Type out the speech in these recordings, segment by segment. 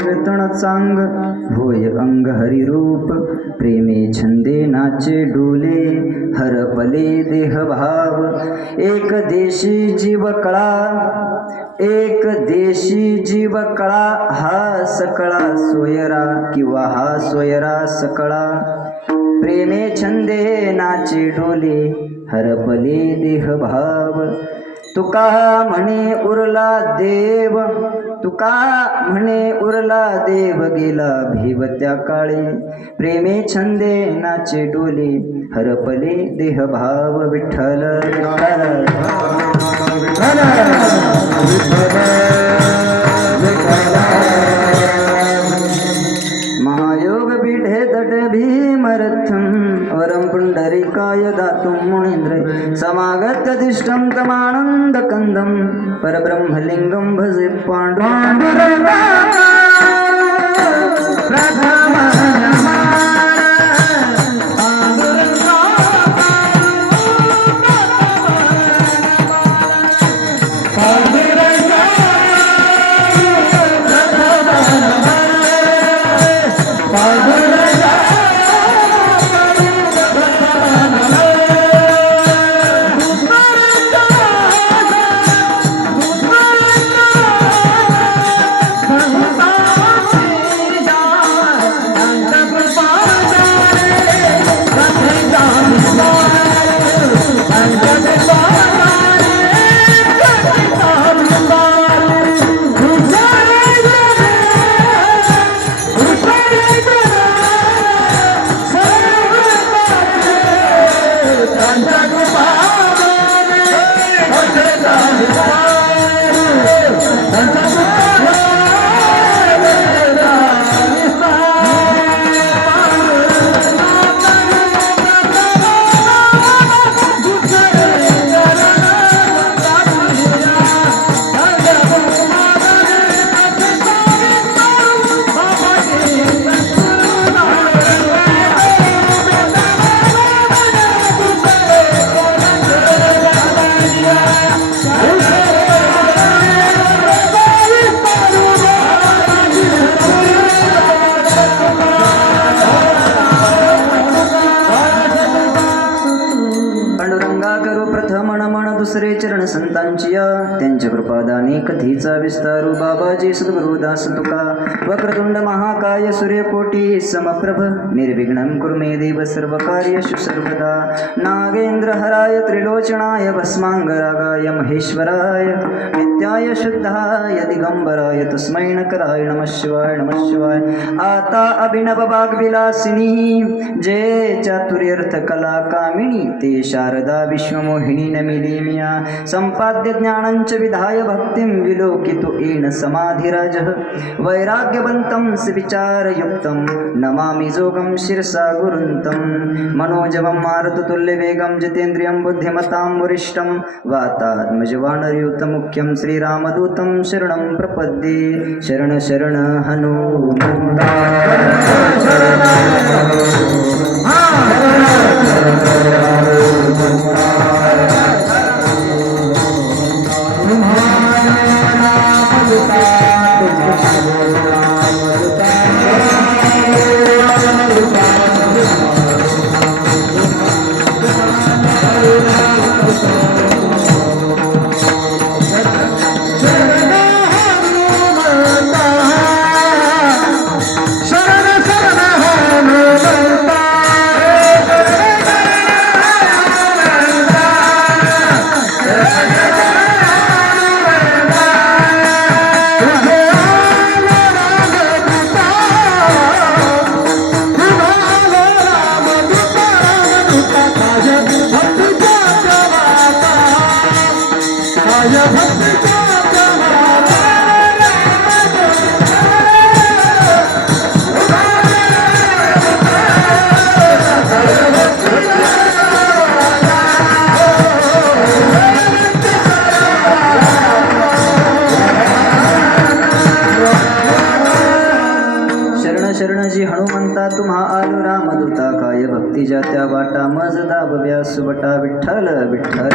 कीर्तन चांग होय अंग हरिरूप प्रेमे छंदे नाचे डोले हरपले देह भाव एक देशी जीव कळा एक देशी जीव कळा हा सकळा सोयरा किंवा हा सोयरा सकळा प्रेमे छंदे नाचे डोले हरपले देह भाव तुका म्हणे उरला देव तुका म्हणे उरला देव गेला भीव त्या काळे प्रेमे छंदे नाचे डोले हरपले देह भाव विठ्ठल महायोग पीठे तटे भीमरथम वरम पुंडरीकाय दातुं मुनीन्द्र समागत्यदिष्टं तमानंद कंदम परब्रह्मलिंगं भजे पांडुरंगा दुसरे चरण संतांची त्यांच्या कृपादाने कथीचा विस्तारू बाबाजी सद्गुरुदास तुका वक्रतुंड महाकाय सूर्यकोटी समप्रभ निर्विघ्नं कुरु मे देव सर्व कार्येषु सर्वदा नागेंद्र हराय त्रिलोचनाय भस्मांगरागाय महेश्वराय नित्याय शुद्धाय दिगंबराय तस्मै नकराय नमः शिवाय आता अभिनव वाग्विलासिनी जय चातुर्यर्थ कला कामिनी ते शारदा विश्वमोहिनी नमिली संपाद्य ज्ञानंच विधाय भक्तिं विलोकितो येन समाधिराजः वैराग्यवन्तं विचारयुक्तं नमामि जोगं शिरसा गुरुन्तं मनोजवं मारुततुल्यवेगं जितेन्द्रियं बुद्धिमतां वरिष्ठं वातात्मजवानरयुतमुख्यं श्रीरामदूतं शरणं प्रपद्ये शरण शरण हनुमन्ता शरणजी हनुमंता तुम्हा आलो रामदूता काय भक्ती जात्या वाटा मज दाबव्या सुबटा विठ्ठल विठ्ठल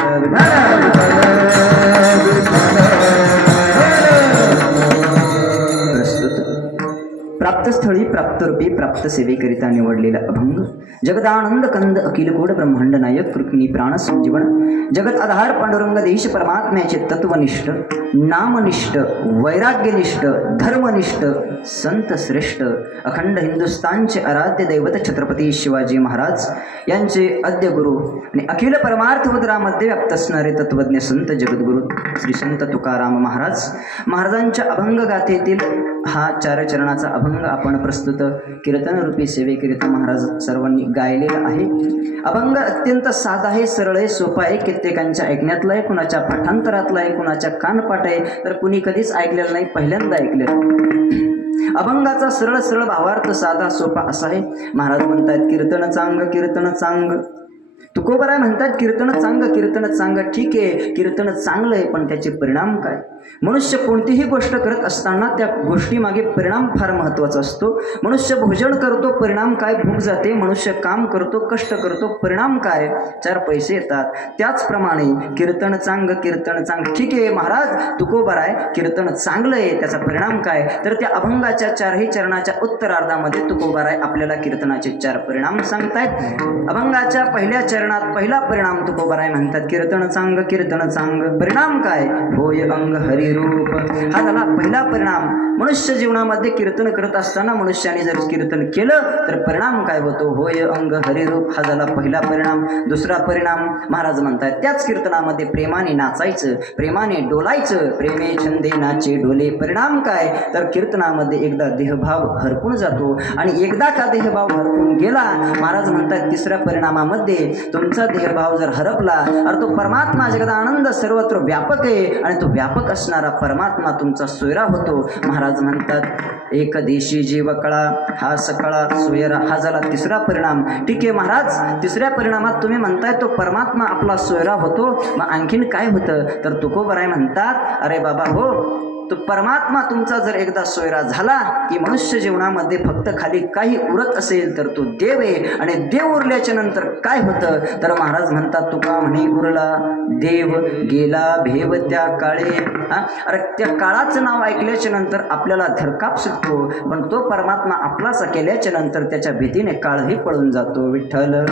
प्रस्तुत प्राप्तस्थळी प्राप्तरूपी प्राप्त सेवेकरिता निवडलेला अभंग जगदानंद कंद अखिल कोड ब्रह्मांड नायक कृष्णी प्राण संजीवन जगत आधार पांडुरंग देश परमात्म्याचे तत्वनिष्ठ नामनिष्ठ वैराग्यनिष्ठ धर्मनिष्ठ संत श्रेष्ठ अखंड हिंदुस्थानचे आराध्य दैवत छत्रपती शिवाजी महाराज यांचे आद्य गुरु आणि अखिल परमार्थ उदरामध्ये व्याप्त असणारे तत्वज्ञ संत जगद्गुरु श्री संत तुकाराम महाराजांच्या अभंग गाथेतील हा 4 चरणाचा अभंग आपण प्रस्तुत कीर्तनरूपी सेवेकरिता महाराज सर्वांनी गायलेला आहे. अभंग अत्यंत साधा आहे, सरळ आहे, सोपा आहे, कित्येकांच्या ऐकण्यातला आहे, कुणाच्या पाठांतरातला आहे, कुणाच्या कानपाठ आहे, तर कुणी कधीच ऐकलेलं नाही, पहिल्यांदा ऐकलेलं. अभंगाचा सरळ सरळ भावार्थ साधा सोपा असा आहे. महाराज म्हणतात कीर्तन चांग तुकोबराय म्हणतात कीर्तन चांग. ठीक आहे, कीर्तन चांगलं आहे, पण त्याचे परिणाम काय? मनुष्य कोणतीही गोष्ट करत असताना त्या गोष्टीमागे परिणाम फार महत्त्वाचा असतो. मनुष्य भोजन करतो, परिणाम काय? भूक जाते. मनुष्य काम करतो, कष्ट करतो, परिणाम काय? 4 पैसे येतात. त्याचप्रमाणे कीर्तन चांग. ठीक आहे महाराज तुकोबराय कीर्तन चांगलं आहे, त्याचा परिणाम काय? तर त्या अभंगाच्या 4ही चरणाच्या उत्तरार्धामध्ये तुकोबराय आपल्याला कीर्तनाचे 4 परिणाम सांगतायत. अभंगाच्या पहिल्या चरणात पहिला परिणाम तुकोबराय म्हणतात कीर्तन चांग. परिणाम काय? होय अंग हरिरूप. हा झाला पहिला परिणाम. मनुष्य जीवनामध्ये कीर्तन करत असताना मनुष्याने जर कीर्तन केलं तर परिणाम काय होतो? होय अंग हरिरूप. हा झाला पहिला परिणाम. दुसरा परिणाम महाराज म्हणतात त्याच कीर्तनामध्ये प्रेमाने नाचायचं, प्रेमाने डोलायचं, प्रेमे छंदे नाचे डोले. परिणाम काय? तर कीर्तनामध्ये एकदा देहभाव हरपून जातो आणि एकदा का देहभाव हरपून गेला, महाराज म्हणतात तिसऱ्या परिणामामध्ये तुमचा देहभाव जर हरपला अरे तो परमात्मा जगदानंद सर्वत्र व्यापक आहे आणि तो व्यापक असणारा परमात्मा तुमचा सोयरा होतो. महाराज म्हणतात एक देशी जीव कळा हा सकळा सोयरा. हा झाला तिसरा परिणाम. ठीक आहे महाराज, तिसऱ्या परिणामात तुम्ही म्हणताय तो परमात्मा आपला सोयरा होतो, मग आणखीन काय होतं? तर तुकोबराय म्हणतात अरे बाबा हो, तो परमात्मा तुमचा जर एकदा सोयरा झाला की मनुष्य जीवनामध्ये फक्त खाली काही उरत असेल तर तो देव आहे. आणि देव उरल्याच्या नंतर काय होतं? तर महाराज म्हणतात तुका म्हणे उरला देव गेला भेव त्या काळे. अरे त्या काळाचं नाव ऐकल्याच्या नंतर आपल्याला धरकाप सुटतो, पण तो परमात्मा आपलाच केल्याच्या नंतर त्याच्या भीतीने काळही पळून जातो. विठ्ठल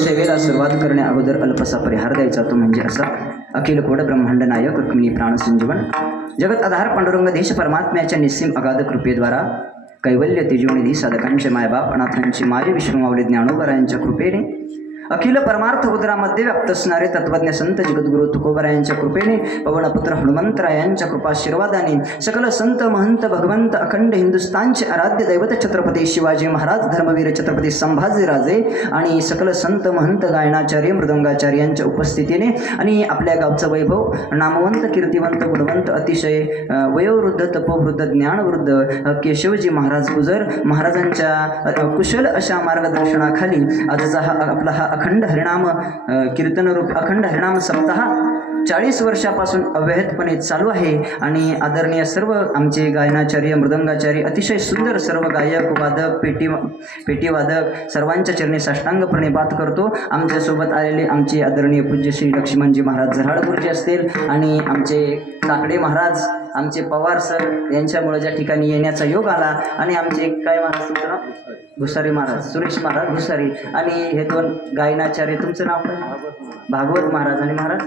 सेवेला सुरुवात करण्या अगोदर अल्पसा परिहार द्यायचा, तो म्हणजे असा अखिल कोड ब्रह्मांड नायक रुक्मिणी प्राण संजीवन जगत आधार पांडुरंग देश परमात्म्याच्या निस्सीम अगाध कृपेद्वारा कैवल्य तेजोनिधी साधकांचे मायबाप अनाथांचे माझे विष्णुमावले ज्ञानोबरायांच्या कृपेने अखिल परमार्थ उदरामध्ये व्याप्त असणारे तत्वज्ञ संत जगद्गुरु तुकोबरायांच्या कृपेने पवनपुत्र हनुमंतरायांच्या कृपाशीर्वादाने सकल संत महंत भगवंत अखंड हिंदुस्थानचे आराध्य दैवत छत्रपती शिवाजी महाराज धर्मवीर छत्रपती संभाजीराजे आणि सकल संत महंत गायनाचार्य मृदंगाचार्यांच्या उपस्थितीने आणि आपल्या गावचं वैभव नामवंत कीर्तिवंत गुणवंत अतिशय वयोवृद्ध तपोवृद्ध ज्ञानवृद्ध केशवजी महाराज गुजर महाराजांच्या कुशल अशा मार्गदर्शनाखाली आजचा आपला हा अखंड हरिनाम कीर्तनरूप अखंड हरिनाम सप्ताह 40 वर्षापासून अव्याहतपणे चालू आहे. आणि आदरणीय सर्व आमचे गायनाचार्य मृदंगाचार्य अतिशय सुंदर सर्व गायक वादक पेटीवादक सर्वांच्या चरणी साष्टांग प्रणिपात करतो. आमच्यासोबत आलेले आमचे आदरणीय पूज्य श्री लक्ष्मणजी महाराज झराळपूरचे असतील आणि आमचे काकडे महाराज आमचे पवार सर यांच्यामुळे ज्या ठिकाणी येण्याचा योग आला आणि आमचे काय महाराज तुमचं नाव? भुसारी महाराज, सुरेश महाराज भुसारी आणि हे 2 गायनाचार्य. तुमचं नाव काय? भागवत महाराज आणि महाराज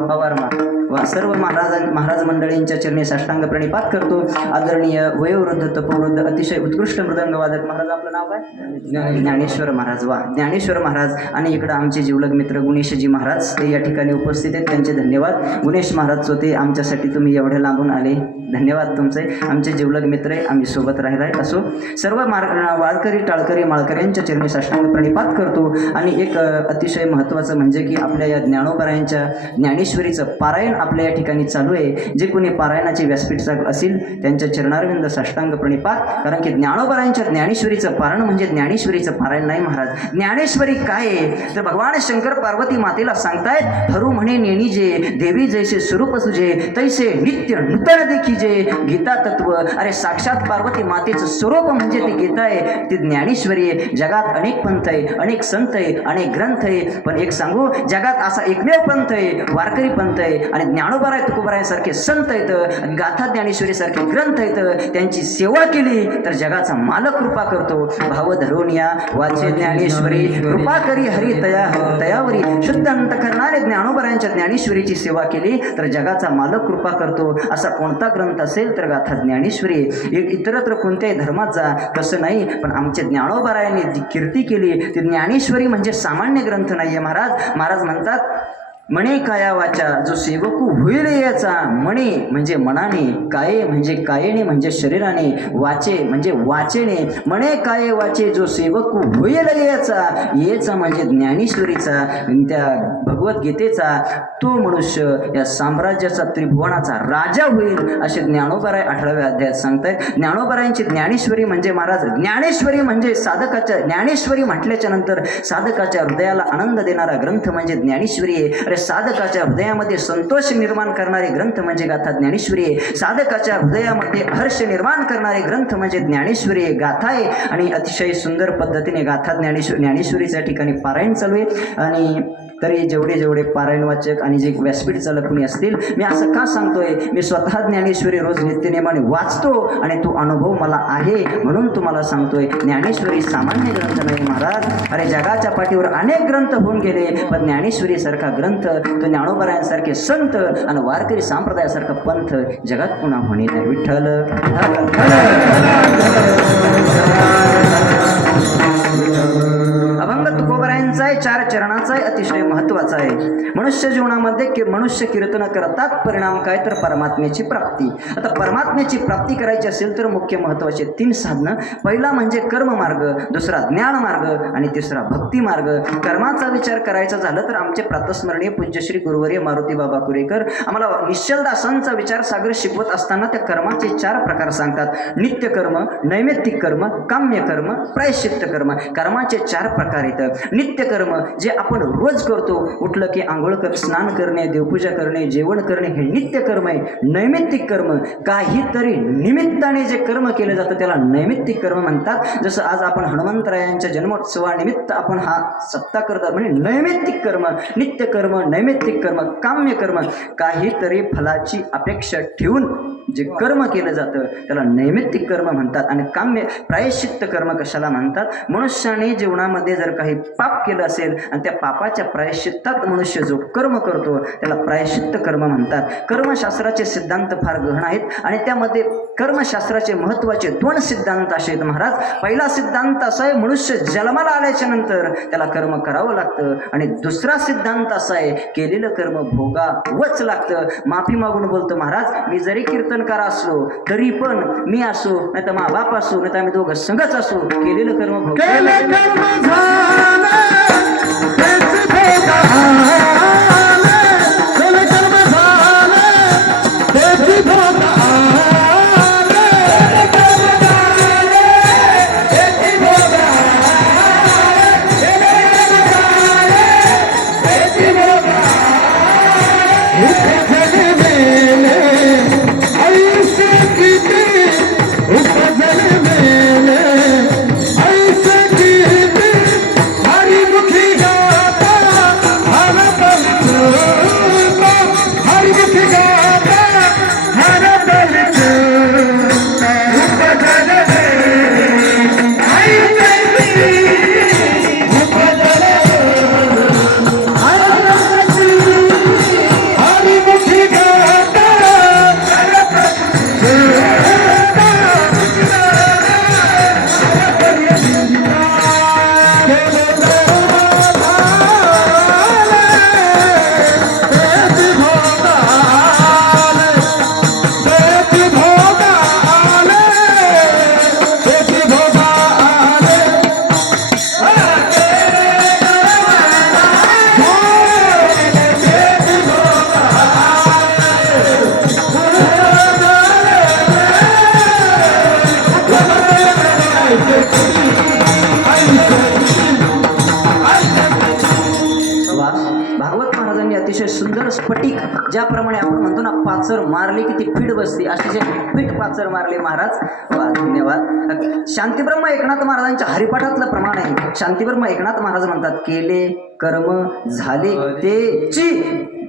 पवार महाराज वा सर्व महाराज मंडळींच्या चरणी साष्टांग प्रणिपात करतो. आदरणीय वयोवृद्ध तपोवृद्ध अतिशय उत्कृष्ट मृदंगवादक महाराज, आपलं नाव काय? ज्ञानेश्वर महाराज. वा ज्ञानेश्वर महाराज. आणि इकडं आमचे जीवलग मित्र गुणेशजी महाराज ते या ठिकाणी उपस्थित आहेत, त्यांचे धन्यवाद. गुणेश महाराज होते आमच्यासाठी, तुम्ही एवढे लांबून आले, धन्यवाद तुमचे. आमचे जीवलग मित्र आहे, आम्ही सोबत राहिला आहे. असो सर्व वारकरी टाळकरी माळकऱ्यांच्या चरणी साष्टांग प्रणिपात करतो. आणि एक अतिशय महत्त्वाचं म्हणजे की आपल्या या ज्ञानोबरायांच्या ज्ञानेश्वरीचं पारायण आपल्या या ठिकाणी चालू आहे. जे कोणी पारायणाचे व्यासपीठ असेल त्यांच्या चरणारविंद साष्टांग प्रणिपात. कारण की ज्ञानोबरायांच्या ज्ञानेश्वरीचं पारायण म्हणजे ज्ञानेश्वरीचं पारायण नाही महाराज. ज्ञानेश्वरी काय आहे तर भगवान शंकर पार्वती मातेला सांगतायत हरू म्हणे नेणी जे देवी जैसे स्वरूप तुझे तैसे नित्य चिंतन देखी जे गीता तत्व. अरे साक्षात पार्वती मातेचं स्वरूप म्हणजे ती गीता आहे, ती ज्ञानेश्वरी आहे. जगात अनेक पंथ आहे, अनेक संत आहे, अनेक ग्रंथ आहे, पण एक सांगू, जगात असा एकमेव पंथ आहे, वारकरी पंथ आहे. आणि ज्ञानोबाराय तुकोबाराय सारखे संत आहेत, गाथा ज्ञानेश्वरी सारखे ग्रंथ आहेत. त्यांची सेवा केली तर जगाचा मालक कृपा करतो. भाव धरोनिया वाचे ज्ञानेश्वरी कृपा करी हरी तयावरी. शुद्ध अंतकरणाने ज्ञानोबारायांच्या ज्ञानेश्वरीची सेवा केली तर जगाचा मालक कृपा करतो. असा कोणता ग्रंथ असेल तर गाथा ज्ञानेश्वरी. इतरत्र कोणत्याही धर्मात जा तसं नाही, पण आमच्या ज्ञानोबारायांनी जी कीर्ती केली ती ज्ञानेश्वरी म्हणजे सामान्य ग्रंथ नाहीये. महाराज म्हणतात, मणे काया वाचा जो सेवकू होईल याचा. मणे म्हणजे मनाने, काये म्हणजे कायेने म्हणजे शरीराने, वाचे म्हणजे वाचेने. मणे काये वाचे जो सेवकू होईल याचा म्हणजे ज्ञानेश्वरीचा, त्या भगवद्गीतेचा तो मनुष्य या साम्राज्याचा त्रिभुवनाचा राजा होईल असे ज्ञानोबाराय 18व्या अध्यायात सांगतायत. ज्ञानोबारायांची ज्ञानेश्वरी म्हणजे महाराज, ज्ञानेश्वरी म्हणजे साधकाच्या, ज्ञानेश्वरी म्हटल्याच्या नंतर साधकाच्या हृदयाला आनंद देणारा ग्रंथ म्हणजे ज्ञानेश्वरी आहे. साधकाच्या हृदयामध्ये संतोष निर्माण करणारे ग्रंथ म्हणजे गाथा ज्ञानेश्वरी आहे. साधकाच्या हृदयामध्ये हर्ष निर्माण करणारे ग्रंथ म्हणजे ज्ञानेश्वरी आहे, गाथा आहे. आणि अतिशय सुंदर पद्धतीने गाथा ज्ञानेश्वरीच्या ठिकाणी पारायण चालू आहे. आणि तरी जेवढे पारायण वाचक आणि जे व्यासपीठ चालक कोणी असतील, मी असं का सांगतोय, मी स्वतः ज्ञानेश्वरी रोज नित्यनेमाने वाचतो आणि तो अनुभव मला आहे म्हणून तुम्हाला सांगतोय. ज्ञानेश्वरी सामान्य ग्रंथ नाही महाराज. अरे जगाच्या पाठीवर अनेक ग्रंथ होऊन गेले, पण ज्ञानेश्वरी सारखा ग्रंथ, तो ज्ञानोबारायांसारखे संत आणि वारकरी संप्रदायासारखा पंथ जगात पुन्हा होणे नाही. विठ्ठल अभंग तुकोबारायांचा आहे, 4 चरणाचा आहे, अतिशय महत्वाचा आहे. मनुष्य जीवनामध्ये मनुष्य कीर्तन करतात, परिणाम काय तर परमात्म्याची प्राप्ती. आता परमात्म्याची प्राप्ती करायची असेल तर मुख्य महत्वाचे 3 साधनं. पहिला म्हणजे कर्ममार्ग, दुसरा ज्ञान मार्ग आणि तिसरा भक्ती मार्ग. कर्माचा विचार करायचा झालं तर आमचे प्रातस्मरणीय पूज्यश्री गुरुवर्य मारुती बाबा कुरेकर आम्हाला निश्चलदासांचा विचार सागर शिकवत असताना त्या कर्माचे 4 प्रकार सांगतात. नित्य कर्म, नैमित्तिक कर्म, काम्य कर्म, प्रायश्चित्त कर्म. कर्माचे 4 प्रकार आहेत. नित्य कर्म जे आपण रोज करतो, उठलं की आंघोळ स्नान करणे, देवपूजा करणे, जेवण करणे, हे नित्य कर्म आहे. नैमित्तिक कर्म काहीतरी निमित्ताने जे कर्म केलं जातं त्याला नैमित्तिक कर्म म्हणतात. जसं आज आपण हनुमंतरायांच्या जन्मोत्सवानिमित्त आपण हा सप्ताह करतात, म्हणजे नैमित्तिक कर्म. नित्य कर्म, नैमित्तिक कर्म, काम्य कर्म, काहीतरी फलाची अपेक्षा ठेवून जे कर्म केलं जातं त्याला नैमित्तिक कर्म म्हणतात. आणि काम्य प्रायश्चित्त कर्म कशाला म्हणतात? मनुष्याने जीवनामध्ये जर काही पाप केलं असेल आणि त्या पापाच्या प्रायश्चित्तात मनुष्य जो कर्म करतो त्याला प्रायश्चित्त कर्म म्हणतात. कर्मशास्त्राचे सिद्धांत फार गहन आहेत आणि त्यामध्ये कर्मशास्त्राचे महत्त्वाचे 2 सिद्धांत असे आहेत महाराज. पहिला सिद्धांत असा आहे, मनुष्य जन्माला आल्याच्या नंतर त्याला कर्म करावं लागतं. आणि दुसरा सिद्धांत असा आहे, केलेलं कर्म भोगावंच लागतं. माफी मागून बोलतो महाराज, मी जरी कीर्तनकार असलो तरी पण मी असो नाही तर मा बाप असो नाही तर आम्ही दोघं संगच असो, केलेलं कर्म हरी मुखी गाता ज्याप्रमाणे आपण म्हणतो ना, पाचर मारली की ती पीठ बसते, अशी जे पीठ पाचर मारले महाराज. वा, धन्यवाद. शांतीब्रह्म एकनाथ महाराजांच्या हरिपाठातलं प्रमाण आहे. शांतीब्रह्म एकनाथ महाराज म्हणतात, केले कर्म झाले तेची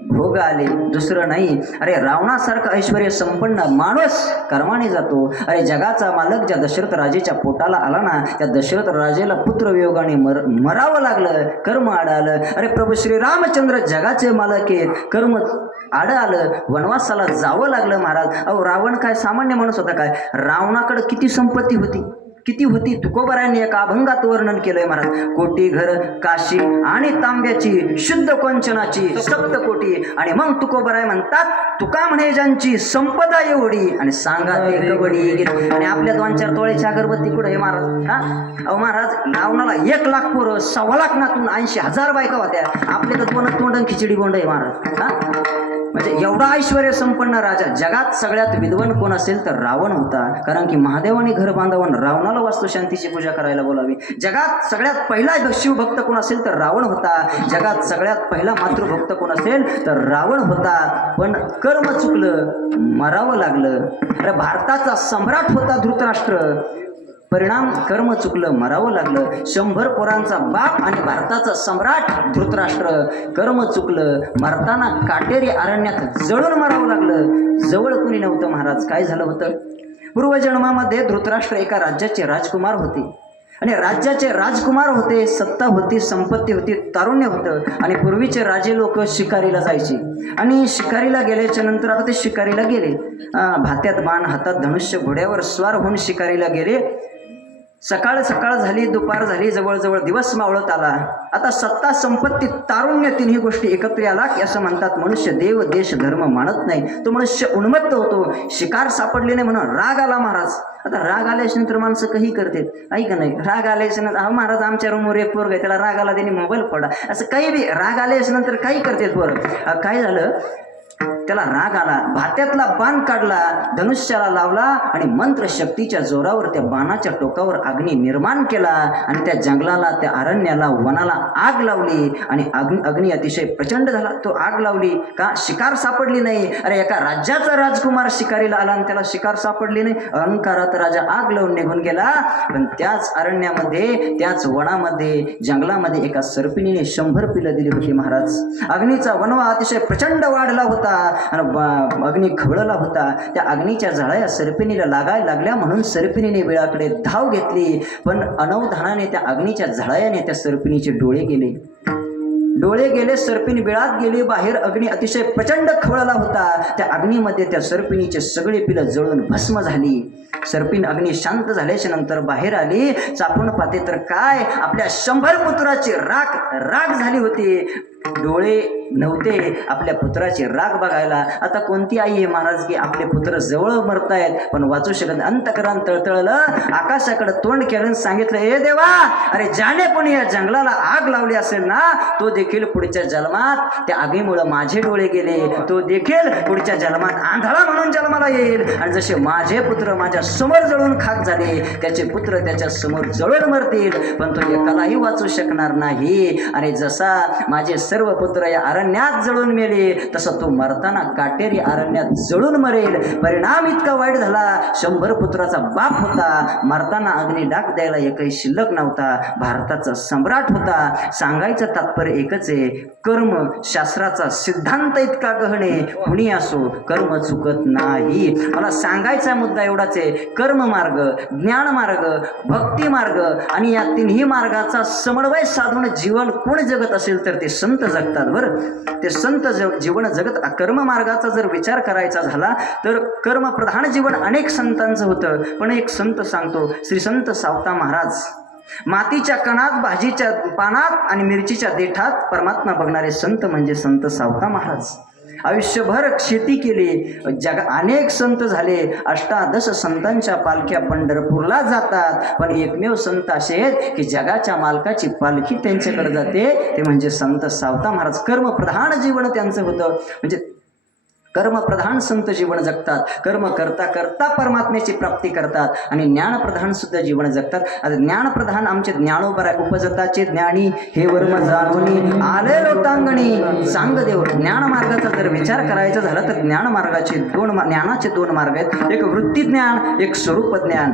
भोग आले, दुसरं नाही. अरे रावणासारखं ऐश्वर्य संपन्न माणूस कर्माने जातो. अरे जगाचा मालक ज्या दशरथ राजेच्या पोटाला आला ना, त्या दशरथ राजेला पुत्रवियोगाने मरावं लागलं, कर्म आड आलं. अरे प्रभू श्री रामचंद्र जगाचे मालक आहेत, कर्म आड आलं, वनवासाला जावं लागलं महाराज. अहो रावण काय सामान्य माणूस होता काय? रावणाकडे किती संपत्ती होती, किती होती. तुकोबरायांनी एका अभंगात वर्णन केलंय महाराज. कोटी घर काशी आणि तांब्याची, शुद्ध कोंचनाची 7 कोटी. आणि मग तुकोबराय म्हणतात, तुका म्हणे ज्यांची संपदा एवढी, आणि सांगा ते कबडी. आणि आपल्या 2-4 तोळ्याची अगरबत्ती कुठं आहे महाराज? हा अहो महाराज, रावणाला 1 लाख पोरं, 1.25 लाख नातून 80,000 बायका होत्या. आपल्या तर 2 तोंड खिचडी बोंड आहे महाराज. हा म्हणजे एवढा ऐश्वर्य संपन्न राजा. जगात सगळ्यात विद्वान कोण असेल तर रावण होता. कारण की महादेवाने घर बांधावं, रावणाला वास्तुशांतीची पूजा करायला बोलावी. जगात सगळ्यात पहिला शिवभक्त कोण असेल तर रावण होता. जगात सगळ्यात पहिला मातृभक्त कोण असेल तर रावण होता. पण कर्म चुकलं, मरावं लागलं. अरे भारताचा सम्राट होता धृतराष्ट्र, परिणाम कर्म चुकलं, मरावं लागलं. 100 पोरांचा बाप आणि भारताचा सम्राट धृतराष्ट्र, कर्म चुकलं, मरताना काटेरी अरण्यात जळून मरावं लागलं. जवळ कुणी नव्हतं महाराज. काय झालं होतं? पूर्वजन्मामध्ये धृतराष्ट्र एका राज्याचे राजकुमार होते. आणि राज्याचे राजकुमार होते, सत्ता होती, संपत्ती होती, तारुण्य होतं. आणि पूर्वीचे राजे लोक शिकारीला जायचे. आणि शिकारीला गेल्याच्या नंतर आता ते शिकारीला गेले, भात्यात बाण, हातात धनुष्य, घोड्यावर स्वार होऊन शिकारीला गेले. सकाळ झाली, दुपार झाली, जवळजवळ दिवस मावळत आला. आता सत्ता, संपत्ती, तारुण्य, तिन्ही गोष्टी एकत्र आला की असं म्हणतात, मनुष्य देव देश धर्म मानत नाही. तो मनुष्य उन्मत्त होतो. शिकार सापडली नाही म्हणून राग आला महाराज. आता राग आल्याच्या नंतर माणसं काही करतात, ऐका नाही. राग आल्याच्या नंतर, अहो महाराज आमच्या रूमवर एक पोरग आहे, त्याला राग आला, त्याने मोबाईल फोडा, असं काही बी. राग आल्याच्या नंतर काही करतात पोरं. काय झालं? त्याला राग आला, भात्यातला बाण काढला, धनुष्याला लावला आणि मंत्र शक्तीच्या जोरावर त्या बाणाच्या टोकावर अग्नी निर्माण केला. आणि त्या जंगलाला, त्या अरण्याला, वनाला आग लावली. आणि अग्नी अतिशय प्रचंड झाला. तो आग लावली का? शिकार सापडली नाही. अरे एका राज्याचा राजकुमार शिकारीला आला आणि त्याला शिकार सापडली नाही. अहंकारात राजा आग लावून निघून गेला. पण त्याच अरण्यामध्ये, त्याच वनामध्ये, जंगलामध्ये एका सर्पिणीने 100 पिलं दिली होती महाराज. अग्नीचा वनवा अतिशय प्रचंड वाढला होता आणि अग्नी खवळला होता. त्या अग्नीच्या झळा सर्पिणीला लागायला लागल्या म्हणून सर्पिणीने बिळाकडे धाव घेतली. पण अनवधानाने त्या अग्नीच्या झळायाने त्या सर्पिणीचे डोळे गेले. सर्पिणी बिळात गेली. बाहेर अग्नी अतिशय प्रचंड खवळला होता. त्या अग्नीमध्ये त्या सर्पिणीचे सगळे पिलं जळून भस्म झाली. सर्पिण अग्नी शांत झाल्याच्या नंतर बाहेर आली. चापून पाहते तर काय, आपल्या 100 पुत्राची राग झाली होती. डोळे नव्हते आपल्या पुत्राची राग बघायला. आता कोणती आई आहे महाराज की आपले पुत्र जवळ मरतायत पण वाचू शकत. अंतकरण तळतळलं, आकाशाकडे तोंड केलं, सांगितलं, ए देवा, अरे ज्याने पण या जंगलाला आग लावली असेल ना, तो देखील पुढच्या जन्मात त्या आगीमुळं माझे डोळे गेले, तो देखील पुढच्या जन्मात आंधळा म्हणून जन्माला येईल. आणि जसे माझे पुत्र माझ्या समोर जळून खाक झाले, त्याचे पुत्र त्याच्या समोर जळून मरतील, पण तो एकालाही वाचू शकणार नाही. आणि जसा माझे सर्व पुत्र या अरण्यात जळून मेले, तसं तो मरताना काटेरी अरण्यात जळून मरेल. परिणाम इतका वाईट झाला. 100 पुत्राचा बाप होता, मरताना अग्नी डाक द्यायला एकही शिल्लक नव्हता. भारताचा सम्राट होता. सांगायचं तात्पर्य एकच आहे, कर्म शास्त्राचा सिद्धांत इतका गहणे, कुणी असो कर्म चुकत नाही. मला सांगायचा मुद्दा एवढाच आहे, कर्म मार्ग, ज्ञान मार्ग, भक्ती मार्ग आणि या तिन्ही मार्गाचा समन्वय साधून जीवन कोण जगत असेल तर ते संत जगतात. बरं, ते संत जीवन जगत. कर्म मार्गाचा जर विचार करायचा झाला तर कर्मप्रधान जीवन अनेक संतांचं होतं. पण एक संत सांगतो, श्री संत सावता महाराज. मातीच्या कणात, भाजीच्या पानात आणि मिरचीच्या देठात परमात्मा बघणारे संत म्हणजे संत सावता महाराज. आयुष्यभर शेती केली, अनेक संत झाले. 18 संतांच्या पालख्या पंढरपूरला जातात, पण एकमेव संत असे आहेत की जगाच्या मालकाची पालखी त्यांच्याकडे जाते, ते म्हणजे संत सावता महाराज. कर्मप्रधान जीवन त्यांचं होतं. म्हणजे कर्मप्रधान संत जीवन जगतात, कर्म करता करता परमात्म्याची प्राप्ती करतात आणि ज्ञानप्रधान सुद्धा जीवन जगतात. आता ज्ञानप्रधान आमचे ज्ञानोबरा उपजताचे ज्ञानी हे वर्म जाणवणी आले लोटांगणी सांग देव. ज्ञानमार्गाचा जर विचार करायचा झाला तर ज्ञानाचे दोन मार्ग आहेत. एक वृत्ती ज्ञान, एक स्वरूप ज्ञान.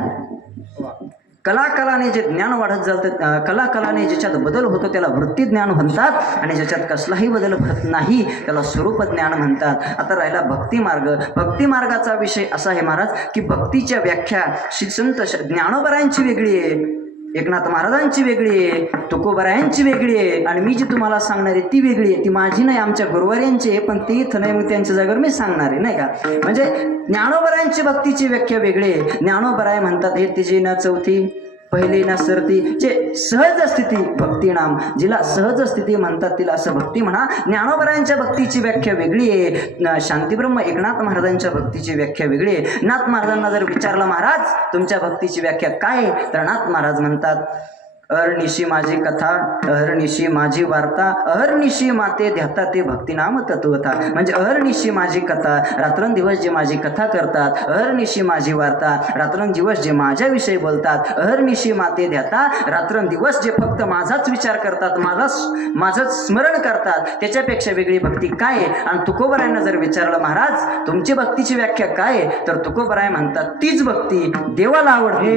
कलाकालाने जे ज्ञान वाढत जातं, कलाकालाने ज्याच्यात बदल होतो त्याला वृत्ती ज्ञान म्हणतात आणि ज्याच्यात कसलाही बदल होत नाही त्याला स्वरूप ज्ञान म्हणतात. आता राहिला भक्तिमार्ग. भक्तिमार्गाचा विषय असा आहे महाराज की भक्तीच्या व्याख्या श्री संत ज्ञानोबरायांची वेगळी आहे, एकनाथ महाराजांची वेगळी आहे, तुकोबरायांची वेगळी आहे आणि मी जी तुम्हाला सांगणार आहे ती वेगळी आहे. ती माझी नाही, आमच्या गुरुवार्यांची आहे, पण ती इथं नाही, मग त्यांच्या जागेवर मी सांगणार आहे नाही का. म्हणजे ज्ञानोबरायांची भक्तीची व्याख्या वेगळी आहे. ज्ञानोबराय म्हणतात हे तिची ना चौथी पहिली ना सरती जे सहज स्थिती भक्ती नाम, जिला सहज स्थिती म्हणतात तिला असं भक्ती म्हणा. ज्ञानोबरायांच्या भक्तीची व्याख्या वेगळी आहे, शांतीब्रह्म एकनाथ महाराजांच्या भक्तीची व्याख्या वेगळी आहे. नाथ महाराजांना जर विचारलं महाराज तुमच्या भक्तीची व्याख्या काय, तर नाथ महाराज म्हणतात अहर्निशी माझी कथा, अहर्निशी माझी वार्ता, अहर्निशी माते ध्याता ते भक्तिनाम तत्वता. म्हणजे अहर्निशी माझी कथा, रात्रंदिवस जे माझी कथा करतात, अहर्निशी माझी वार्ता, रात्रंदिवस जे माझ्याविषयी बोलतात, अहर्निशी माते ध्याता, रात्रंदिवस जे फक्त माझाच विचार करतात, माझं स्मरण करतात, त्याच्यापेक्षा वेगळी भक्ती काय आहे. आणि तुकोबरायांना जर विचारलं महाराज तुमची भक्तीची व्याख्या काय आहे, तर तुकोबराय म्हणतात तीच भक्ती देवाला आवडते.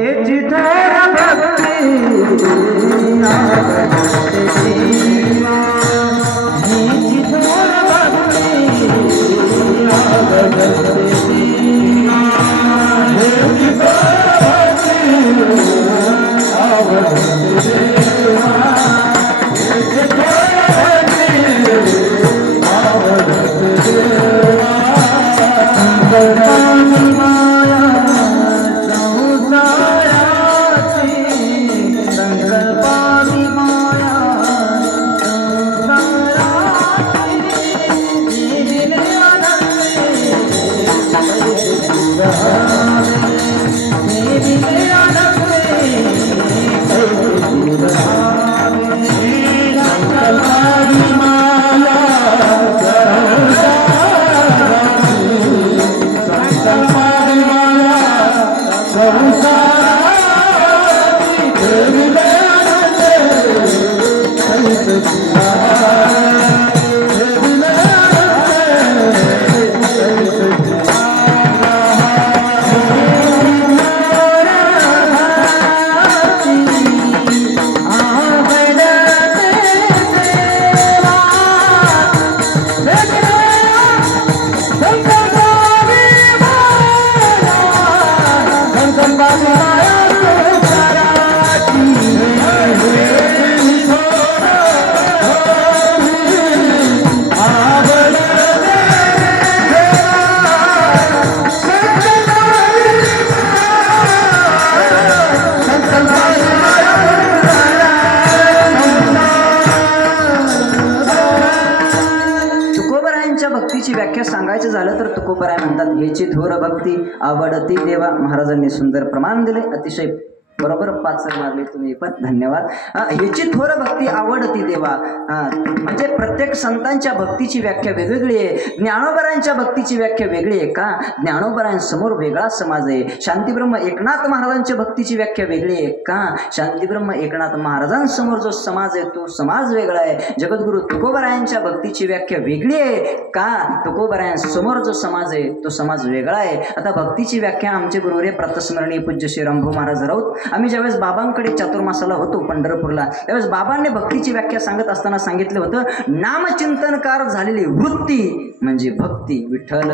व्याख्या सांगायचं झालं तर तुकोबराय म्हणतात ह्याची थोर भक्ती आवडती देवा. महाराजांनी सुंदर प्रमाण दिले, अतिशय बरोबर 5 मारले तुम्ही पण, धन्यवाद. ह्याची थोर भक्ती आवडती देवा. म्हणजे प्रत्येक संतांच्या भक्तीची व्याख्या वेगवेगळी आहे. ज्ञानोबरायांच्या भक्तीची व्याख्या वेगळी आहे का, ज्ञानोबरायांसमोर वेगळा समाज आहे. शांतीब्रह्म एकनाथ महाराजांच्या भक्तीची व्याख्या वेगळी आहे का, शांतीब्रह्म एकनाथ महाराजांसमोर जो समाज आहे तो समाज वेगळा आहे. जगद्गुरु तुकोबरायांच्या भक्तीची व्याख्या वेगळी आहे का, तुकोबरायांसमोर जो समाज आहे तो समाज वेगळा आहे. आता भक्तीची व्याख्या आमचे गुरुवर्य प्रातस्मरणीय पूज्य श्री रामभाऊ महाराज राऊत, आम्ही ज्यावेळेस बाबांकडे चातुर्मासाला होतो पंढरपूरला, त्यावेळेस बाबांनी भक्तीची व्याख्या सांगत असताना सांगितलं होतं नामचिंतनकार झालेली वृत्ती म्हणजे भक्ती. विठ्ठल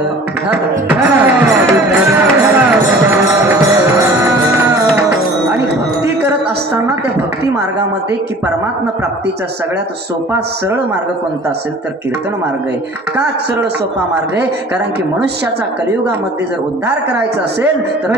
आणि भक्ती करत असताना त्या भक्ती मार्गामध्ये की परमात्मा प्राप्तीचा सगळ्यात सोपा सरळ मार्ग कोणता असेल तर कीर्तन मार्ग आहे. का सरळ सोपा मार्ग आहे, कारण की मनुष्याचा कलियुगामध्ये जर उद्धार करायचा असेल तर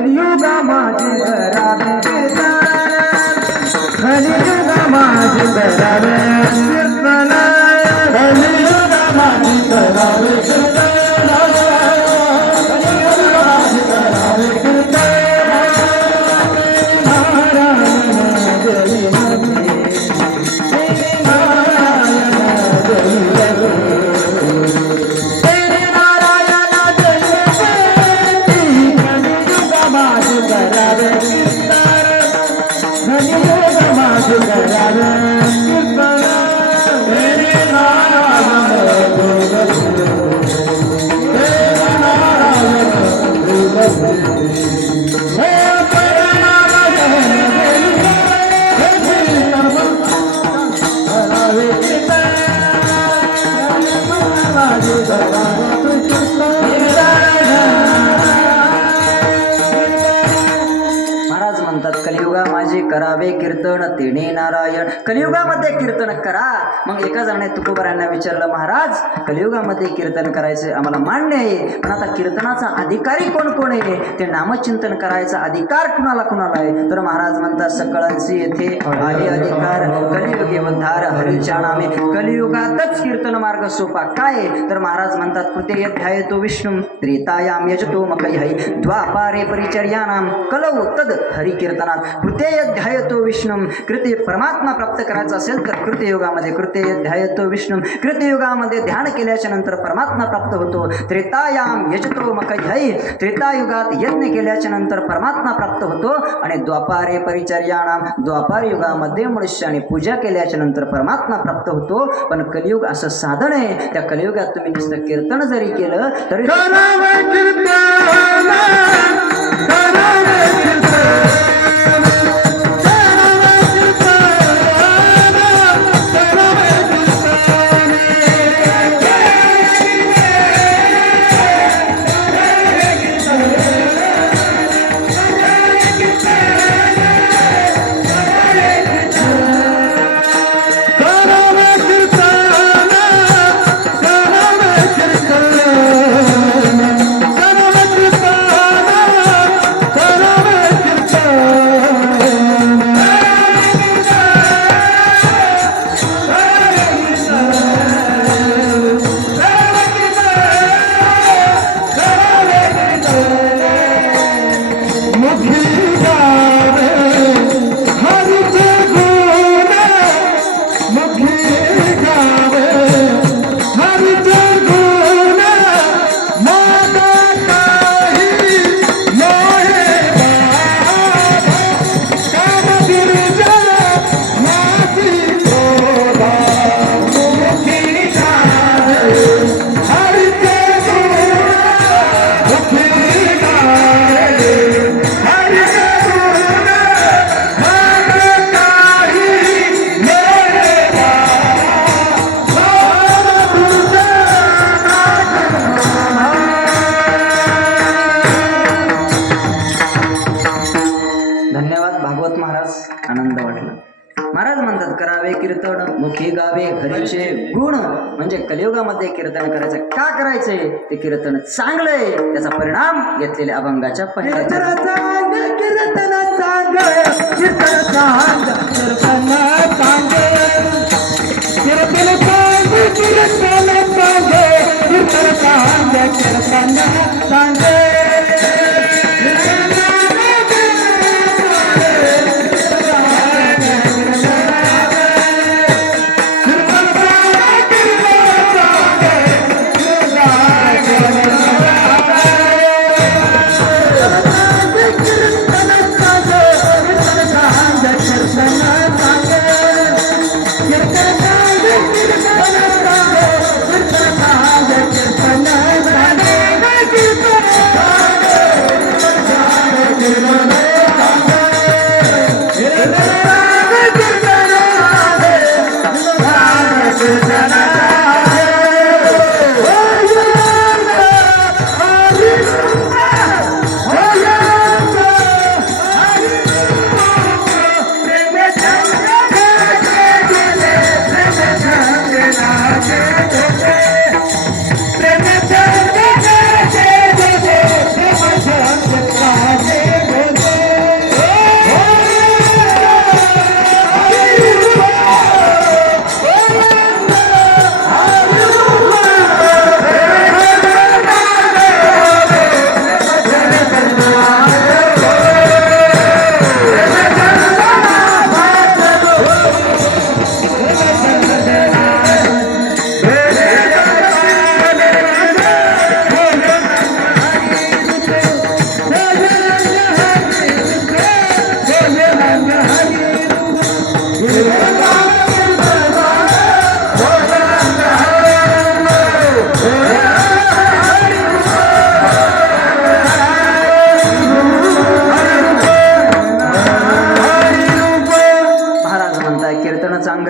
करावे कीर्तन तेने नारायण. कलियुगामध्ये कीर्तन करा. मग एका जणाने तुकोबारायांना विचारलं, महाराज कलियुगामध्ये कीर्तन करायचे आम्हाला मान्य आहे, पण आता कीर्तनाचा अधिकारी कोण कोण आहे, ते नामचिंतन करायचा अधिकार कुणाला कुणाला आहे. तर महाराज म्हणतात सकळांशी येथे आहे अधिकार, कलियुगे उद्धार हरीच्या नामे. कलियुगातच कीर्तन मार्ग सोपा काय. तर महाराज म्हणतात कृते ध्यायतो विष्णू त्रेतायाम यजतो मकैहै द्वापारे परिचर्यानाम कलौ तद हरि कीर्तनात. कृते ध्यायतो विष्णू, कृते परमात्मा प्राप्त करायचा असेल तर कृतयुगामध्ये कृते ध्यायतो विष्णू, कृतयुगामध्ये ध्यान केल्याच्या नंतर परमात्मा प्राप्त होतो. त्रेतायाम यजतो मकैहै, त्रेतायुगात यज्ञ केल्याच्या नंतर परमात्मा प्राप्त होतो. आणि द्वापारे परिचर्यानाम, द्वापार युगामध्ये मनुष्याने पूजा केल्याच्या नंतर परमात्मा प्राप्त होतो. पण कलियुग असं साधन आहे, त्या कलियुगात तुम्ही नुसतं कीर्तन जरी केलं तरी आनंद वाटला. महाराज म्हणतात करावे कीर्तन मुखी गावे हरीचे गुण. म्हणजे कलियुगामध्ये कीर्तन करायचं का करायचंय, ते कीर्तन चांगलंय, त्याचा परिणाम घेतलेल्या अभंगाच्या पहिल्या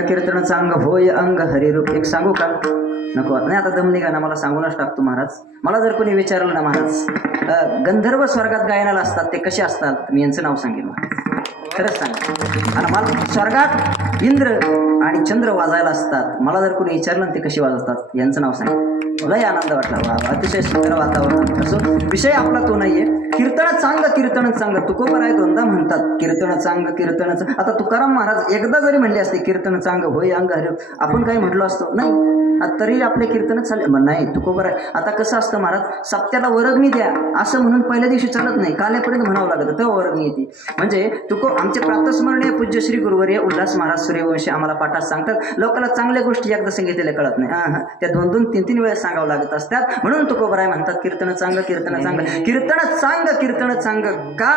कीर्तन चांग होय अंग हरिरूप. एक सांगू का नको नाही आता दम निघा ना, मला सांगूनच टाकतो महाराज. मला जर कोणी विचारलं ना महाराज गंधर्व स्वर्गात गायनाला असतात ते कसे असतात, मी यांचं नाव सांगेन महाराज. खरंच सांग. आणि मला स्वर्गात इंद्र आणि चंद्र वाजायला असतात, मला जर कोणी विचारलं ना ते कशी वाजवतात यांचं नाव सांग, लय आनंद वाटला. वा, अतिशय सुंदर वातावरण. असो, विषय आपला तो नाहीये. कीर्तन चांग, कीर्तन चांग. तुकोबराय दोनदा म्हणतात कीर्तन चांग, कीर्तन चांग. आता तुकाराम महाराज एकदा जरी म्हणले असते कीर्तन चांग होय अंग हरि, आपण काही म्हटलो असतो नाही, तरी आपले कीर्तन चालले. नाही तुकोबराय. आता कसं असतं महाराज, सप्त्याला वर्गणी द्या असं म्हणून पहिल्या दिवशी चालत नाही, काल्यापर्यंत म्हणावं लागतं तेव्हा वर्गणी येते. म्हणजे आमचे प्रातस्मरणीय पूज्य श्री गुरुवर्य उल्हास महाराज सूर्यवंशी आम्हाला पाठात सांगतात, लोकांना चांगल्या गोष्टी एकदा सांगितलेल्या कळत नाही, त्या 2-2, 3-3 वेळेस सांगावं लागत असतात. म्हणून तुकोबराय म्हणतात कीर्तन चांग, कीर्तन चांग. कीर्तन चांग, कीर्तन चांग का?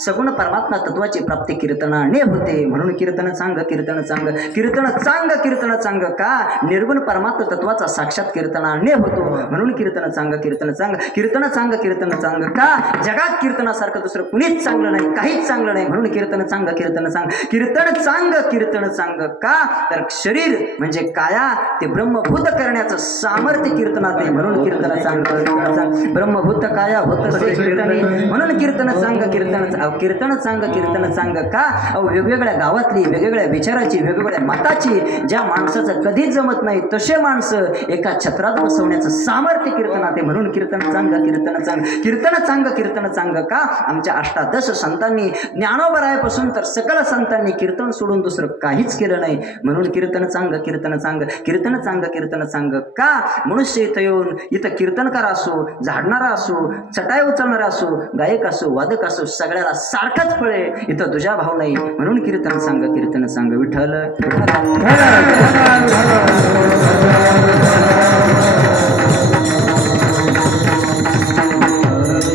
सगुण परमात्मा तत्वाची प्राप्ती कीर्तनाने होते, म्हणून कीर्तन चांग, कीर्तन चांग. कीर्तन चांग, कीर्तन चांग का? निर्गुण परमात्मा तत्वाचा साक्षात कीर्तनाने होतो, म्हणून कीर्तन चांग, कीर्तन चांग. कीर्तन चांग, कीर्तन चांग का? जगात कीर्तनासारखं दुसरं कुणीच चांगलं नाही, काहीच चांगलं नाही, म्हणून कीर्तन चांग, कीर्तन चांग. कीर्तन चांग, कीर्तन चांग का? तर शरीर म्हणजे काया ते ब्रह्मभूत करण्याचं सामर्थ्य कीर्तनात आहे, म्हणून कीर्तन चांग, कीर्तन चांग. ब्रह्मभूत काया होत से कीर्तने, म्हणून कीर्तन चांग, कीर्तन. कीर्तन चांग, कीर्तन चांग का? वेगवेगळ्या गावातली, वेगवेगळ्या विचाराची, वेगवेगळ्या मताची, ज्या माणसाचं कधीच जमत नाही तसे माणसं एका छत्रात बसवण्याचं सामर्थ्य कीर्तनात आहे, म्हणून कीर्तन चांग, कीर्तन चांग. कीर्तन चांग, कीर्तन चांग का? आमच्या अष्टादश संतांनी, ज्ञानोबरायापासून तर सकल संतांनी कीर्तन सोडून दुसरं काहीच केलं नाही, म्हणून कीर्तन चांग, कीर्तन चांग. कीर्तन चांग, कीर्तन चांग का? मनुष्य इथं येऊन इथं कीर्तनकार असो, झाडणारा असो, चटाई उचलणारा असो, गायक असो, वादक असो, सगळ्याला सारखाच फळे, इथं तुझा भाव नाही, म्हणून कीर्तन सांग, कीर्तन सांग. विठ्ठल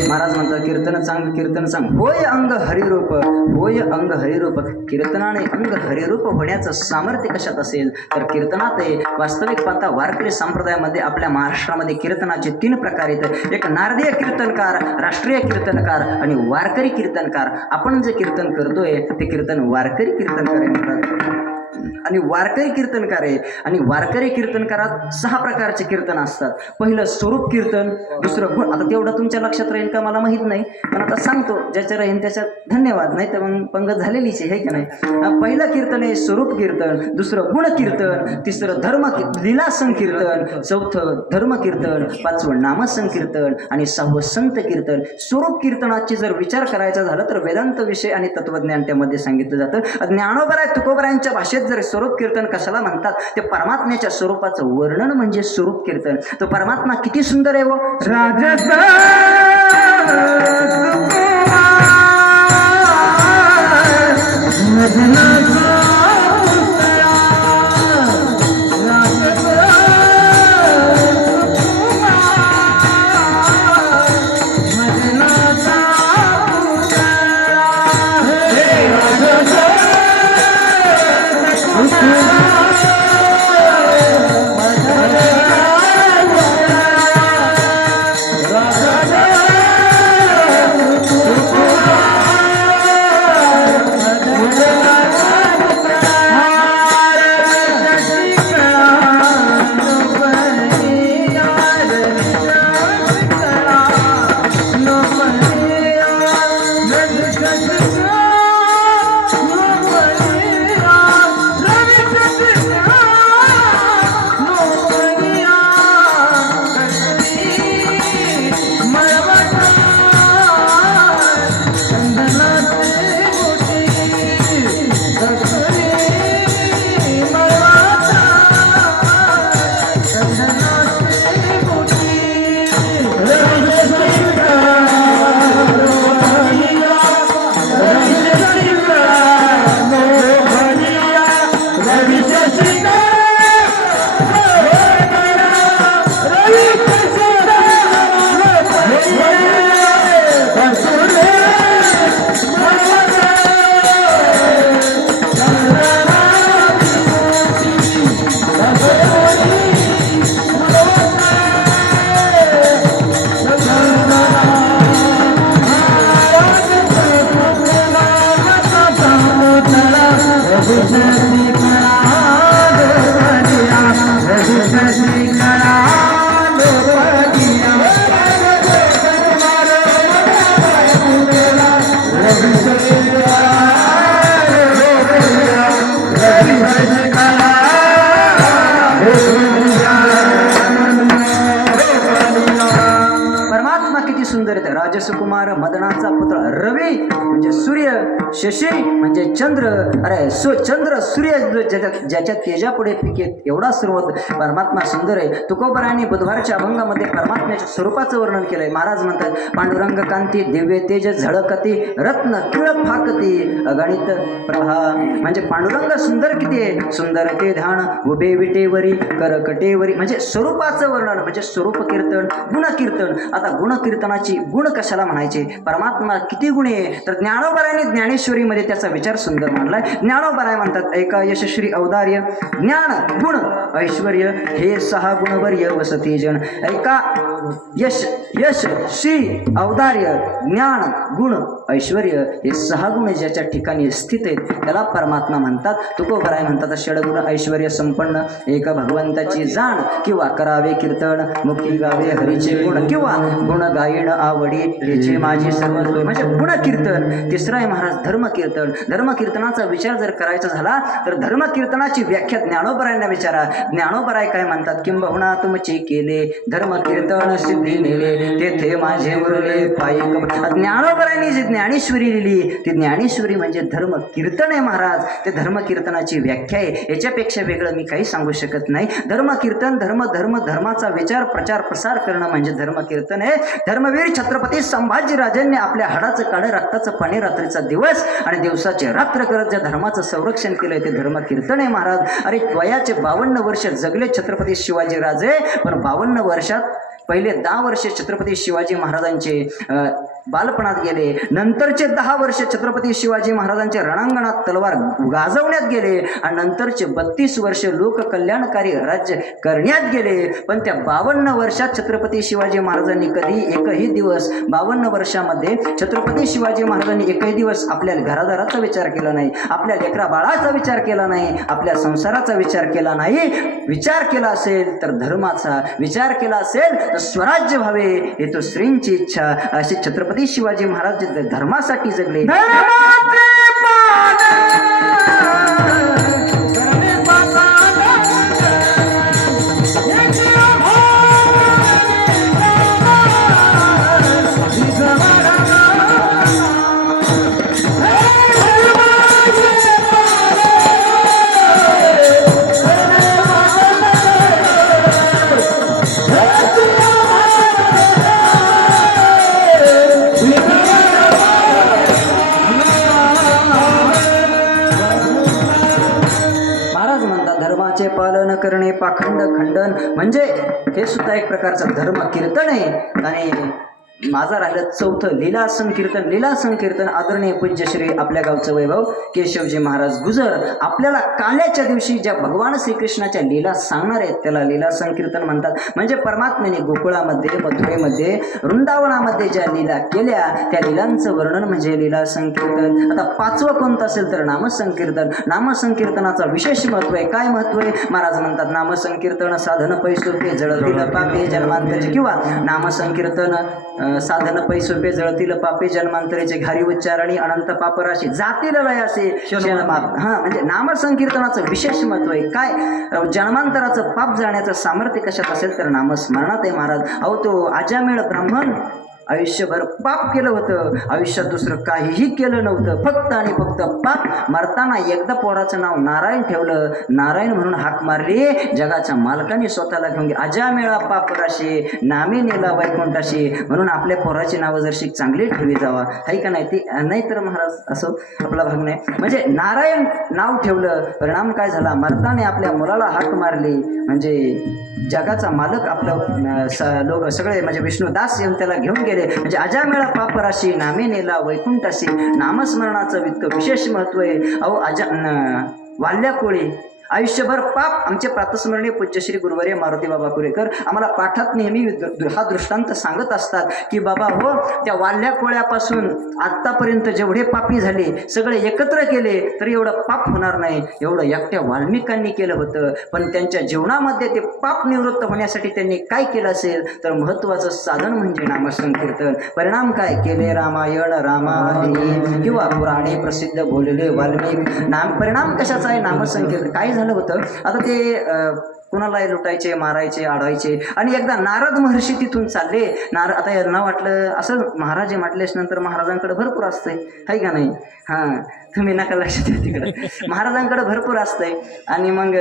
महाराज म्हणतात कीर्तन चांग, कीर्तन सांग. होय अंग हरिरूप, होय अंग हरिरूप. कीर्तनाने अंग हरिरूप होण्याचं सामर्थ्य कशात असेल तर कीर्तनात आहे. वास्तविक पाहता वारकरी संप्रदायामध्ये आपल्या महाराष्ट्रामध्ये कीर्तनाचे 3 प्रकार आहेत. एक नारदीय कीर्तनकार, राष्ट्रीय कीर्तनकार आणि वारकरी कीर्तनकार. आपण जे कीर्तन करतोय ते कीर्तन वारकरी कीर्तनकार आहे आणि वारकरी कीर्तनकार आहे. आणि वारकरी कीर्तनकारात 6 प्रकारचे कीर्तन असतात. पहिलं स्वरूप कीर्तन, दुसरं गुण. आता तेवढं तुमच्या लक्षात राहील का मला माहीत नाही, पण आता सांगतो, ज्याच्या राहील त्याच्यात धन्यवाद, नाही तर मग पंगत झालेलीच आहे का नाही. पहिलं कीर्तन आहे स्वरूप कीर्तन, दुसरं गुण कीर्तन, तिसरं धर्म लीला संकीर्तन, चौथं धर्म कीर्तन, 5वं नाम संकीर्तन आणि 6वं संत कीर्तन. स्वरूप कीर्तनाची जर विचार करायचा झाला तर वेदांत विषय आणि तत्वज्ञान त्यामध्ये सांगितलं जातं. ज्ञानोबराय तुकोबरायांच्या भाषेत जर स्वरूप कीर्तन कशाला म्हणतात, ते परमात्म्याच्या स्वरूपाचं वर्णन म्हणजे स्वरूप कीर्तन. तो परमात्मा किती सुंदर आहे. वो राजस राजा किती सुंदर आहेत. राजसकुमार मदनाचा पुतळा, रवी म्हणजे सूर्य, शशी म्हणजे चंद्र, अरे चंद्र सूर्य ज्याच्या तेजापुढे पिके एवढा सर्व परमात्मा सुंदर आहे. तुकोबरायांनी बुधवारच्या अभंगामध्ये परमात्म्याच्या स्वरूपाचं वर्णन केलंय. महाराज म्हणतात पांडुरंग कांती दिव्य तेज झळकती रत्न किळक फाकती अगणित प्रभा. म्हणजे पांडुरंग सुंदर किती आहे, सुंदर ते ध्यान उभे विटेवरी करकटेवरी. म्हणजे स्वरूपाचं वर्णन म्हणजे स्वरूप कीर्तन, गुणकीर्तन. आता गुणकीर्तनाची गुण कशाला म्हणायचे, परमात्मा किती गुणी आहे. तर ज्ञानोबरायांनी ज्ञानेश्वरीमध्ये त्याचा विचार सुंदर मांडलाय. ज्ञानोबराय म्हणतात ऐका यशश्री औदार्य ज्ञान गुण ऐश्वर हे 6 गुणवर्य वसती जन. ऐका यश यश श्री औदार्य ज्ञान गुण ऐश्वर हे 6 गुण ज्याच्या ठिकाणी स्थित आहेत त्याला परमात्मा म्हणतात. तुकोबराय म्हणतात षडगुण ऐश्वर्य संपन्न एक भगवंताची जाण किंवा करावे कीर्तन मुखी गावे हरीचे गुण किंवा गुण गायन आवडी हेचे माझे सर्व. म्हणजे गुणकीर्तन. तिसरा आहे महाराज धर्मकीर्तन. धर्मकीर्तनाचा विचार जर करायचा झाला तर धर्मकीर्तनाची व्याख्या ज्ञानोबरायांना विचारा. ज्ञानोबराय काय म्हणतात, किंबहुना तुमचे केले धर्मकीर्तन सिद्धी नेले तेथे माझे उरले पायी. ज्ञानोबरायांनी जी ज्ञानेश्वरी लिहिली ती ज्ञानेश्वरी म्हणजे धर्मकीर्तन आहे महाराज. ते धर्मकीर्तनाची व्याख्या आहे. याच्यापेक्षा वेगळं मी काही सांगू शकत नाही. धर्मकीर्तन धर्माचा विचार प्रचार प्रसार करणं म्हणजे धर्मकीर्तन आहे. धर्मवीर छत्रपती संभाजीराजांनी आपल्या हाडाचं काढं रक्ताचं पाणी रात्रीचा दिवस आणि दिवसाचे रात्र करत ज्या धर्माचं संरक्षण केलंय ते धर्मकीर्तन आहे महाराज. अरे वयाचे 52 वर्ष जगले छत्रपती शिवाजीराजे, पण 52 वर्षात पहिले 10 वर्ष छत्रपती शिवाजी महाराजांचे बालपणात गेले. नंतरचे 10 वर्ष छत्रपती शिवाजी महाराजांचे रणांगणात तलवार गाजवण्यात गेले आणि नंतरचे 32 वर्ष लोककल्याणकारी राज्य करण्यात गेले. पण त्या 52 वर्षात छत्रपती शिवाजी महाराजांनी कधी एकही दिवस 52 वर्षामध्ये छत्रपती शिवाजी महाराजांनी एकही दिवस आपल्या घरादाराचा विचार केला नाही, आपल्या लेकरा बाळाचा विचार केला नाही, आपल्या संसाराचा विचार केला नाही. विचार केला असेल तर धर्माचा, विचार केला असेल तर स्वराज्य व्हावे हे तो श्रींची इच्छा. अशी छत्रपती शिवाजी महाराज धर्मासाठी जगले. पालन करणे पाखंड खंडन म्हणजे हे सुद्धा एक प्रकारचं धर्म कीर्तन आहे. आणि माझा राहिलं चौथं लीला संकीर्तन. लीला संकीर्तन आदरणीय पूज्य श्री आपल्या गावचं वैभव केशवजी महाराज गुजर आपल्याला काल्याच्या दिवशी ज्या भगवान श्रीकृष्णाच्या लीला सांगणार आहेत त्याला लीला संकीर्तन म्हणतात. म्हणजे परमात्म्याने गोकुळामध्ये मथुरेमध्ये वृंदावनामध्ये ज्या लीला केल्या त्या लीलांचं वर्णन म्हणजे लीला संकीर्तन. आता 5वं कोणतं असेल तर नामसंकीर्तन. नामसंकीर्तनाचा विशेष महत्व आहे. काय महत्व आहे महाराज म्हणतात, नामसंकीर्तन साधन पैसोपे जळतील पापे जन्मांतरचे किंवा नामसंकीर्तन साधन पैसोपे जळतील पापे जन्मांतरेचे घारी उच्चारणी अनंत पापराशी जातील लयासे जन्मात. म्हणजे नामसंकीर्तनाचं विशेष महत्व आहे. काय जन्मांतराचं पाप जाण्याचं सामर्थ्य कशात असेल तर नामस्मरणात आहे महाराज. अहो तो आजामेळ ब्राह्मण आयुष्यभर पाप केलं होतं, आयुष्यात दुसरं काहीही केलं नव्हतं, फक्त आणि फक्त पाप. मरताना एकदा पोराचं नाव नारायण ठेवलं, नारायण म्हणून हाक मारली, जगाच्या मालकाने स्वतःला घेऊन गेले. अजामेळा पापराशी नामे नेला वैकुंठाशी. म्हणून आपल्या पोराची नावं जरशी चांगली ठेवी जावा, आहे का नाही. ती नाही तर महाराज असं आपला भाग नाही. म्हणजे नारायण नाव ठेवलं, परिणाम काय झाला, मरताने आपल्या मुलाला हाक मारली. म्हणजे जगाचा मालक आपलं लोक सगळे म्हणजे विष्णुदास येऊन त्याला घेऊन गेले. म्हणजे अजामेळा पापराशी नामे नेला वैकुंठाशी. नामस्मरणाचं इतकं विशेष महत्व आहे. अहो वाल्या कोळी आयुष्यभर पाप. आमचे प्रातस्मरणीय पूज्य श्री गुरुवर्य मारुती बाबा कुरेकर आम्हाला पाठात नेहमी हा दृष्टांत सांगत असतात की बाबा हो, त्या वाल्या कोळ्यापासून आत्तापर्यंत जेवढे पापी झाले सगळे एकत्र केले तर एवढं पाप होणार नाही, एवढं एकट्या वाल्मिकांनी केलं होतं. पण त्यांच्या जीवनामध्ये ते पाप निवृत्त होण्यासाठी त्यांनी काय केलं असेल तर महत्त्वाचं साधन म्हणजे नामसंकीर्तन. परिणाम काय केले, रामायण रामादी किंवा पुराणे प्रसिद्ध बोलले वाल्मिक. परिणाम कशाचा आहे, नामसंकीर्तन. काय झालं होतं, आता ते कुणालाही लुटायचे, मारायचे, आडायचे. आणि एकदा नारद महर्षी तिथून चालले. आता यांना वाटलं असं महाराज म्हटल्यास नंतर महाराजांकडे भरपूर असतंय, आहे का नाही? हां, तुम्ही नका लक्ष द्या तिकडं. महाराजांकडे भरपूर असतंय. आणि मग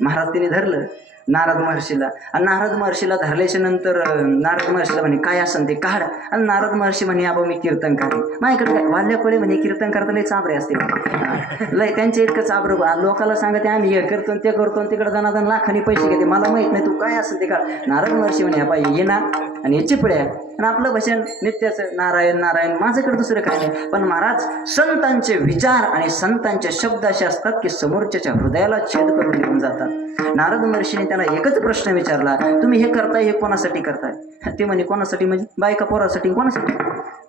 महाराज तिने धरलं नारद महर्षीला. आणि नारद महर्षीला धरल्याच्या नंतर नारद महर्षीला म्हणे काय असन ते काढ. आणि नारद महर्षी म्हणे अबा मी कीर्तनकार आहे. माझ्याकडे काय वाल्याकडे म्हणे कीर्तन करता लय चाबरे असते, लय त्यांचे इतकं चाबरं. लोकांना सांगते आम्ही हे करतो ते करतो, तिकडे जणांना लाखांनी पैसे घेते, मला माहित नाही तू काय असेल ते काढ. नारद महर्षी म्हणे अबा ये ना आणि याची चिपड्या आणि आपलं भजन नित्याचं नारायण नारायण, माझ्याकडे दुसरं काय नाही. पण महाराज संतांचे विचार आणि संतांचे शब्द असे असतात की समोरच्याच्या हृदयाला छेद करून निघून जातात. नारद महर्षीने त्याला एकच प्रश्न विचारला, तुम्ही हे करताय हे कोणासाठी करताय? ते म्हणे कोणासाठी म्हणजे बायका पोरासाठी, कोणासाठी?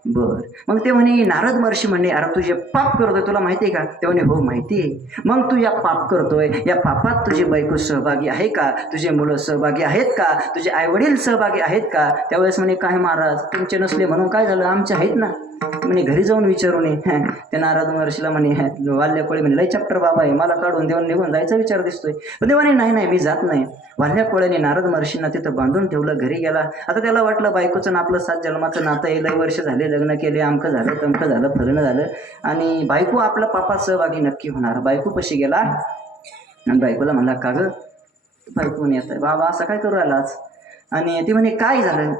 बर. मग ते म्हणे नारद महर्षी म्हणे अरे तुझे पाप करतोय तुला माहिती आहे का? ते म्हणे हो माहिती आहे. मग तू या पाप करतोय, या पापात तुझी बायको सहभागी आहे का? तुझे मुलं सहभागी आहेत का? तुझे आईवडील सहभागी आहेत का? त्यावेळेस म्हणे काय महाराज तुमचे नसले म्हणून काय झालं, आमचे आहेत ना. म्हणे घरी जाऊन विचारून ये. ते नारद महर्षीला म्हणे वाल्याकोळी म्हणे लय चॅप्टर बाबा आहे, मला काढून देऊन निघून जायचा विचार दिसतोय. पण ते म्हणे नाही नाही मी जात नाही. वाल्याकोळ्याने नारद महर्षींना तिथं बांधून ठेवलं, घरी गेला. आता त्याला वाटलं बायकोचं आपलं 7 जन्माचं नातं आहे, लय वर्ष झाले लग्न केले, आमकं झालं तमकं झालं फलनं झालं आणि बायको आपला पापात सहभागी नक्की होणार. बायको पशी गेला आणि बायकोला म्हणला का गं बायकोने येत आहे बाबा असं काय करू राहिला आज? आणि ती म्हणे काय झालं?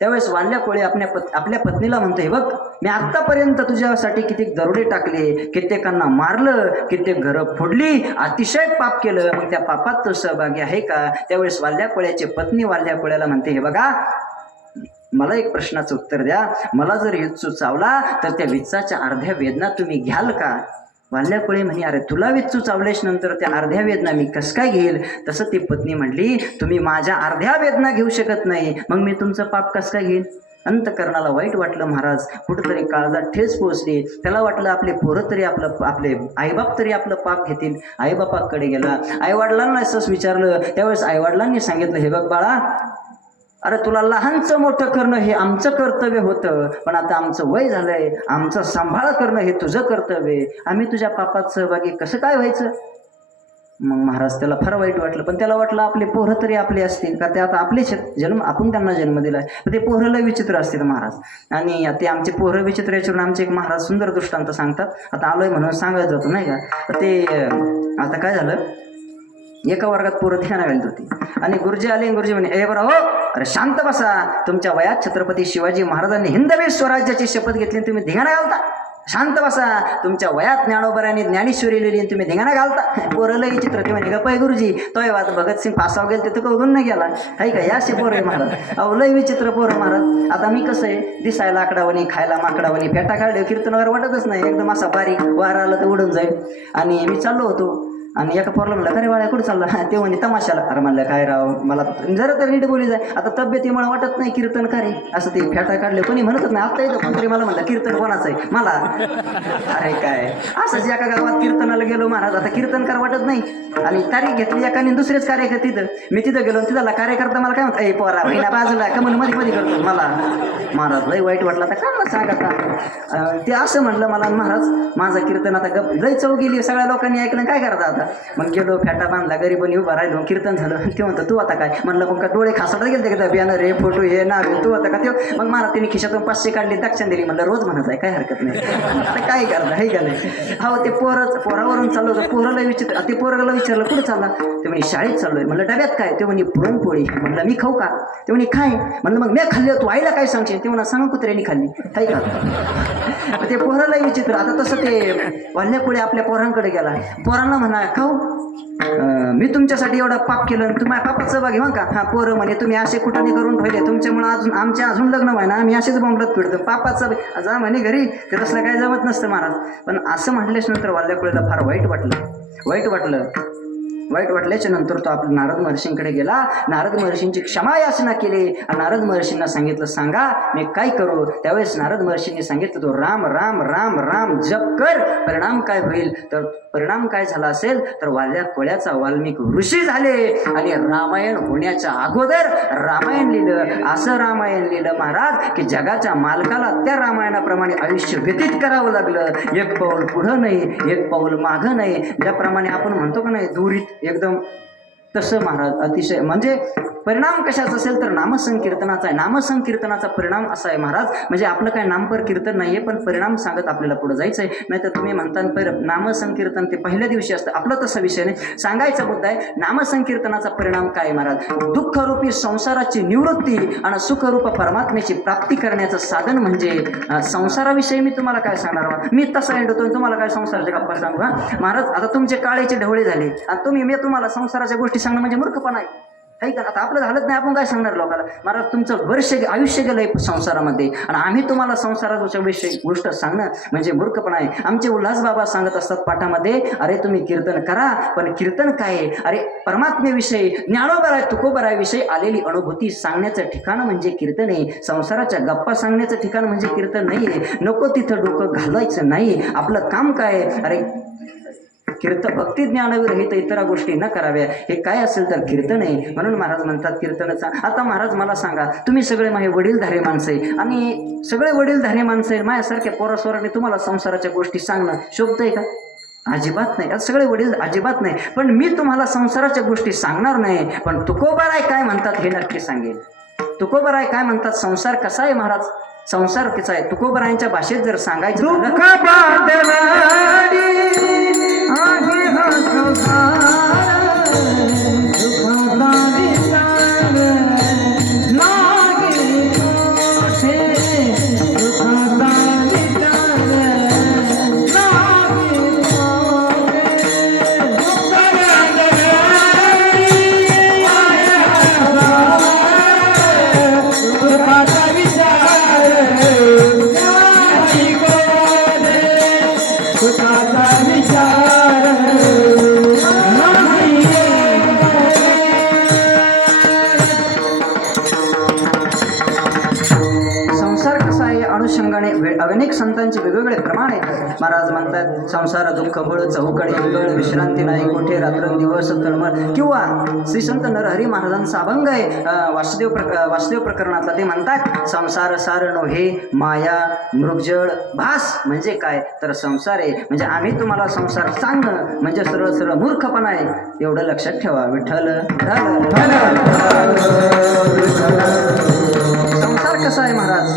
त्यावेळेस वाल्याकोळी आपल्या पत्नीला म्हणतो हे बघ मी आत्तापर्यंत तुझ्यासाठी कित्येक दरोडे टाकले, कित्येकांना मारलं, कित्येक घरं फोडली, अतिशय पाप केलं, मग त्या पापात तो सहभागी आहे का? त्यावेळेस वाल्याकोळ्याची पत्नी वाल्याकोळ्याला म्हणते हे बघा मला एक प्रश्नाचं उत्तर द्या, मला जर विच्चू चावला तर त्या विच्चाच्या अर्ध्या वेदना तुम्ही घ्याल का? वाल्याकोळी म्हणे अरे तुला विच्चू चावल्याच नंतर त्या अर्ध्या वेदना मी कस काय घेईल? तसं ती पत्नी म्हणली तुम्ही माझ्या अर्ध्या वेदना घेऊ शकत नाही, मग मी तुमचं पाप कस काय घेईल? अंतकरणाला वाईट वाटलं महाराज, कुठंतरी काळजात ठेच पोहोचली. त्याला वाटलं आपले पोरं तरी आपले आईबाप तरी आपलं पाप घेतील. आईबापाकडे गेला, आईवडिलांना असंच विचारलं. त्यावेळेस आईवडिलांनी सांगितलं हे बघ बाळा अरे तुला लहानचं मोठं करणं हे आमचं कर्तव्य होतं, पण आता आमचं वय झालंय, आमचं सांभाळ करणं हे तुझं कर्तव्य, आम्ही तुझ्या पापात सहभागी कसं काय व्हायचं? मग महाराज त्याला फार वाईट वाटलं. पण त्याला वाटलं आपले पोरं तरी आपले असतील का, ते आता आपले जन्म आपण त्यांना जन्म दिला आहे, ते पोरं लय विचित्र असतील महाराज. आणि ते आमचे पोरं विचित्र याच्यावरून आमचे एक महाराज सुंदर दृष्टांत सांगतात. आता आलोय म्हणून सांगायचं होतं नाही का. ते आता काय झालं, एका वर्गात पोरं ध्यान घालत होती आणि गुरुजी आले. गुरुजी म्हणे ए बरं हो अरे शांत बसा, तुमच्या वयात छत्रपती शिवाजी महाराजांनी हिंदवी स्वराज्याची शपथ घेतली, तुम्ही धिंगाणा घालता. शांत बसा, तुमच्या वयात ज्ञानोबरांनी ज्ञानेश्वरी लिहिली आणि तुम्ही धिंगाणा घालता. पोरं लई चित्र ते म्हणे गप्पा गुरुजी तोय वाद भगतसिंग फासाव गेल तिथं कळून नाही गेला आहे का, याशी पोरं महाराज. अहो लई विचित्र पोरं महाराज. आता मी कसं आहे दिसायला आकडावणी, खायला माकडावणी, फेटा काढले कीर्तन वगैरे वाटतच नाही, एकदम असा बारीक वार आलं तर उडून जाईल. आणि मी चाललो होतो आणि एका पोरला म्हणलं अरे बाळा कुठं चालला? ते म्हणे तमाशाला. अरे म्हणलं काय राव मला जरा तर नीट बोली जाय, आता तब्येतीमुळे वाटत नाही कीर्तन करे असं. ते फेटा काढले कोणी म्हणतच नाही. आता येतं कोणतरी मला म्हणलं कीर्तन कोणाचं आहे मला. अरे काय असंच एका गावात कीर्तनाला गेलो महाराज, आता कीर्तनकार वाटत नाही आणि तारीख घेतली एकाने दुसरेच कार्यकर्ते तिथं. मी तिथं गेलो तिथला कार्यकर्ता मला काय म्हणतो ए पोरा बहिणा बाजूला का म्हणून मध्ये करतो मला. महाराज लय वाईट वाटलं. आता काय सांग आता ते असं म्हणलं मला महाराज माझं कीर्तन आता गप लय चव गेली, सगळ्या लोकांनी ऐकलं काय करता आता. मग गेलो फेटा बांधला, गरीबनी उभा राहिलो, कीर्तन झालं. ते म्हणतो तू आता काय? म्हणलं मग का डोळे खासाडत गेले का बॅनर हे फोटो हे ना तू आता का? ते मग मला तिने खिशातून 500 काढले, दक्षिण दिली. म्हणलं रोज म्हणत आहे काय हरकत नाही, आता काय करता आहे का नाही. हो ते पोरावरून चाललो होतं. पोराला विचार ते पोराला विचारलं कुठं चालला? ते म्हणे शाळेत चाललोय. म्हणलं डब्यात काय? ते म्हणे पुरणपोळी. म्हणलं मी खाऊ का? ते म्हणे काय? म्हणलं मग मी खाल्ली तू आईला काय सांगशील? ते म्हणा सांग कुत्र्यानी खाल्ली आहे का. ते पोराला विचित्र. आता तसं ते वाल्यापुढे आपल्या पोरांकडे गेला. पोरांना म्हणा खाऊ मी तुमच्यासाठी एवढा पाप केलं, तुम्ही पापात सहभागी हो का? हा पोरं म्हणे तुम्ही असे कुठाने करून ठेवले, तुमच्यामुळे अजून लग्न व्हाय ना, आम्ही असेच बोंबलत फिरतो पापाचं जा म्हणे घरी. ते तसलं काय जमत नसतं महाराज. पण असं म्हटल्याच नंतर वाल्यापुळेला फार वाईट वाटल्याच्या नंतर तो आपल्या नारद महर्षींकडे गेला. नारद महर्षींची क्षमा याचना केली आणि नारद महर्षींना सांगितलं सांगा मी काय करू. त्यावेळेस नारद महर्षींनी सांगितलं तो राम राम राम राम जप कर. परिणाम काय होईल तर परिणाम काय झाला असेल तर वाल्याकोळ्याचा वाल्मिक ऋषी झाले आणि रामायण होण्याच्या अगोदर रामायण लिहिलं. असं रामायण लिहिलं महाराज की जगाच्या मालकाला त्या रामायणाप्रमाणे आयुष्य व्यतीत करावं लागलं. एक पाऊल पुढं नाही, एक पाऊल मागं नाही. ज्याप्रमाणे आपण म्हणतो का नाही दुरीत एकदम तसं महाराज अतिशय म्हणजे परिणाम कशाचा असेल तर नामसंकीर्तनाचा आहे. नामसंकीर्तनाचा परिणाम असा आहे महाराज, म्हणजे आपलं काय नामपर कीर्तन नाहीये, पण परिणाम सांगत आपल्याला पुढे जायचं आहे. नाही तर तुम्ही म्हणता नामसंकीर्तन ते पहिल्या दिवशी असतं, आपलं तसा विषय नाही. सांगायचा मुद्दा आहे नामसंकीर्तनाचा परिणाम काय महाराज, दुःखरूपी संसाराची निवृत्ती आणि सुखरूप परमात्म्याची प्राप्ती करण्याचं साधन म्हणजे संसाराविषयी मी तुम्हाला काय सांगणार, मी तसा एंडतोय तुम्हाला काय संसाराच्या गप्पा सांगू हा महाराज. आता तुमचे काळेचे ढवळे झाले आणि मी तुम्हाला संसाराच्या गोष्टी सांगणं म्हणजे मूर्खपणा आहे. का आता आपलं झालंच नाही, आपण काय सांगणार लोकांना. महाराज तुमचं वर्ष आयुष्य गेलंय संसारामध्ये आणि आम्ही तुम्हाला संसाराच्या विषयी गोष्ट सांगणं म्हणजे मूर्खपणा आहे. आमचे उल्हास बाबा सांगत असतात पाठामध्ये, अरे तुम्ही कीर्तन करा, पण कीर्तन काय आहे, अरे परमात्मेविषयी ज्ञानोबराय तुकोबरायविषयी आलेली अनुभूती सांगण्याचं ठिकाण म्हणजे कीर्तन आहे. संसाराच्या गप्पा सांगण्याचं ठिकाण म्हणजे कीर्तन नाही आहे. नको तिथं डोकं घालायचं नाही. आपलं काम काय आहे, अरे कीर्तन भक्ती ज्ञानविरहित इतर गोष्टी न कराव्या, हे काय असेल तर कीर्तन आहे. म्हणून महाराज म्हणतात कीर्तनाचा. आता महाराज मला सांगा, तुम्ही सगळे माझे वडीलधारे माणसं आहे आणि सगळे वडीलधारे माणसं आहे, माझ्यासारख्या पोरासोराने तुम्हाला संसाराच्या गोष्टी सांगणं शोभतंय का? अजिबात नाही. आता सगळे वडील अजिबात नाही. पण मी तुम्हाला संसाराच्या गोष्टी सांगणार नाही, पण तुकोबाराय काय म्हणतात हे नक्की सांगेल. तुकोबाराय काय म्हणतात, संसार कसा आहे महाराज, संसार कसा आहे तुकोबरायांच्या भाषेत जर सांगायचं अनेक संतांचे वेगवेगळे प्रमाण आहेत. महाराज म्हणतात संसार दुःख बळ चौकडे गळ विश्रांती नाही कोठे रात्रंदिवस तळमळ, किंवा श्री संत नरहरी महाराजांचा अभंग आहे वासुदेव प्रकरणातला. ते म्हणतात संसार सारण हे माया मृगजळ भास, म्हणजे काय तर संसार आहे म्हणजे आम्ही तुम्हाला संसार सांगणं म्हणजे सरळ सरळ मूर्खपणा आहे. एवढं लक्षात ठेवा. विठ्ठल संसार कसा आहे महाराज,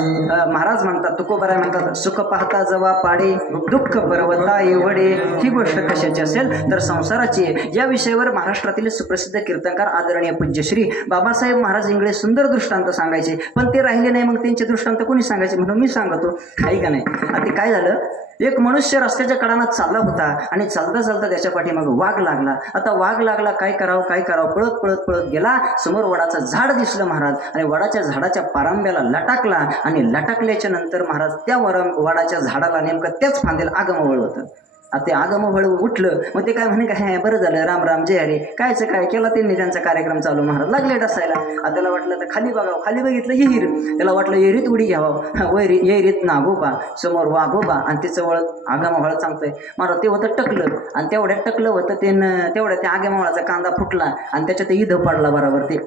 महाराज म्हणतात तुकोबराय म्हणतात सुख पाहता जवा पाडे दुःख पर्वता एवढे. ही गोष्ट कशाची असेल तर संसाराची आहे. या विषयावर महाराष्ट्रातील सुप्रसिद्ध कीर्तनकार आदरणीय पूज्य श्री बाबासाहेब महाराज इंगळे सुंदर दृष्टांत सांगायचे, पण ते राहिले नाही. मग त्यांचे दृष्टांत कोणी सांगायचे म्हणून मी सांगतो, आहे का नाही. आता काय झालं, एक मनुष्य रस्त्याच्या कडानात चालला होता आणि चालता चालता त्याच्या पाठीमाग वाघ लागला. आता वाघ लागला, काय करावं पळत पळत पळत गेला. समोर वडाचं झाड दिसलं महाराज आणि वडाच्या झाडाच्या पारंब्याला लटाकला आणि लटाकल्याच्या नंतर महाराज त्या वडाच्या झाडाला नेमकं त्याच फांद्याला आगमवळ होतं. आता ते आगमवळ उठलं. मग ते काय म्हणे काय बरं झालं राम राम जय हरे, कायचं काय केला त्यांनी त्यांचा कार्यक्रम चालू. महाराज लागले डसायला. आता त्याला वाटलं तर खाली बघावं, खाली बघितलं येहीर. त्याला वाटलं येरीत उडी घ्यावं, येरीत नागोबा समोर वाघोबा आणि त्याचं वळ आगमवळ सांगतोय. महाराज ते होतं टकलं आणि तेवढ्यात टकलं होतं ते तेवढ्या त्या आगमवळाचा कांदा फुटला आणि त्याच्यात ईद पडला बरोबर. ते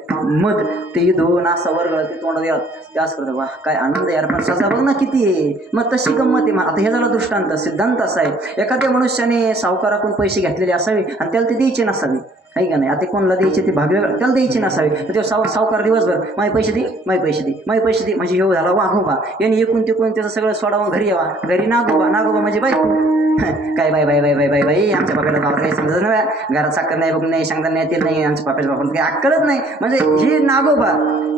मध ते ईद होऊन असा वर्गळ ते तोंड द्या त्याच करतं. वा काय आनंद यार, पण सजा बघ ना किती आहे. मग तशी गंमत आहे. आता हे झाला दृष्टांत. सिद्धांत असा आहे, एखाद्या मनुष्याने सावकाराकडून पैसे घेतलेले असावे आणि त्याला ते द्यायचे नसावे, आहे का नाही. आता कोणाला द्यायचे ते भाग त्याला द्यायचे नसावे. तर ते सावकार दिवसभर माझे पैसे दे पैसे दे म्हणजे हे झाला वाघोबा. यांनी एकूण तिकून त्याचं सगळं सोडावं घरी यावा. घरी नागोबा म्हणजे बायको. काय बाई आमच्या बापाला बाबा काही समजत नाही, घरात साखर नाही बघ नाही सांगता नाही तेल नाही, आमच्या बापाच्या बापाला काही अक्कलच नाही. म्हणजे हे नागोबा,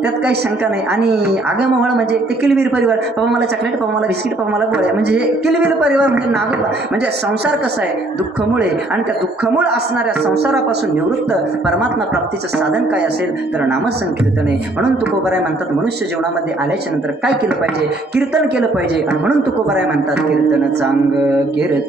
त्यात काही शंका नाही. आणि आगमवळ म्हणजे ते किलवीर परिवार, बाबा मला चॉकलेट, बाबा मला बिस्किट, बाबा मला गोळ्या, म्हणजे हे किलवीर परिवार म्हणजे नागोबा. म्हणजे संसार कसा आहे दुःखमुळे, आणि त्या दुःखमूळ असणाऱ्या संसारापासून निवृत्त परमात्मा प्राप्तीचं साधन काय असेल तर नामसंकीर्तन आहे. म्हणून तुकोबराय म्हणतात मनुष्य जीवनामध्ये आल्याच्या नंतर काय केलं पाहिजे, कीर्तन केलं पाहिजे. आणि म्हणून तुकोबराय म्हणतात कीर्तन चांग कीर्तन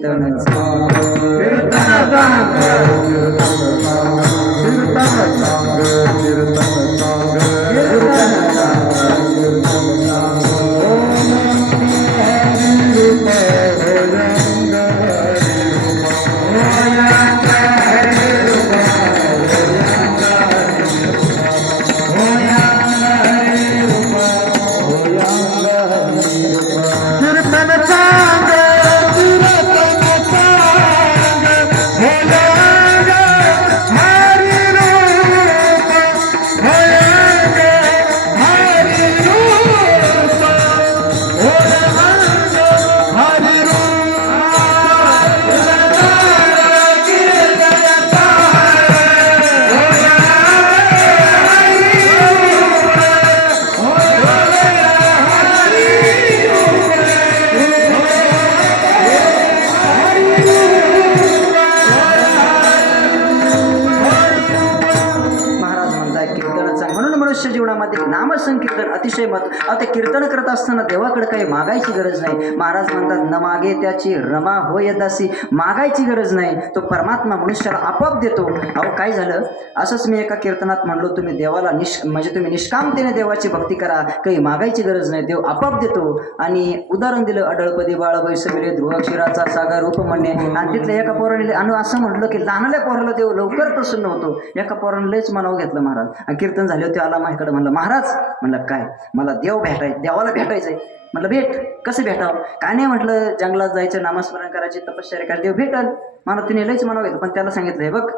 अहो ते कीर्तन करत असताना देवाकडे काही मागायची गरज नाही. महाराज म्हणतात न मागे त्याची रमा होय दासी. मागायची गरज नाही, तो परमात्मा मनुष्याला आपोआप देतो. अहो काय झालं, असंच मी एका कीर्तनात म्हणलो, तुम्ही देवाला म्हणजे तुम्ही निष्कामतेने देवाची भक्ती करा, काही मागायची गरज नाही, देव आपोआप देतो. आणि उदाहरण दिलं, अडळपदी बाळ वैसविले ध्रुव क्षीराचा सागर उपमन्य. आणि तिथल्या एका पोराने असं म्हटलं की लहानल्या पोराला देव लवकर प्रसन्न होतो. एका पोराने लयच मनाव घेतलं महाराज. आणि कीर्तन झाले होते, आला माझ्याकडे, म्हणलं महाराज, म्हणलं काय, मला देवाला भेटायचंय. म्हटलं भेट, कसं भेटावं, काय नाही म्हटलं, जंगलात जायचं, नामस्मरण करायची, तपश्चर्या करायची, देव भेटल. मला तिने लयच मनाव घेतलं. पण त्याला सांगितलं, हे बघ,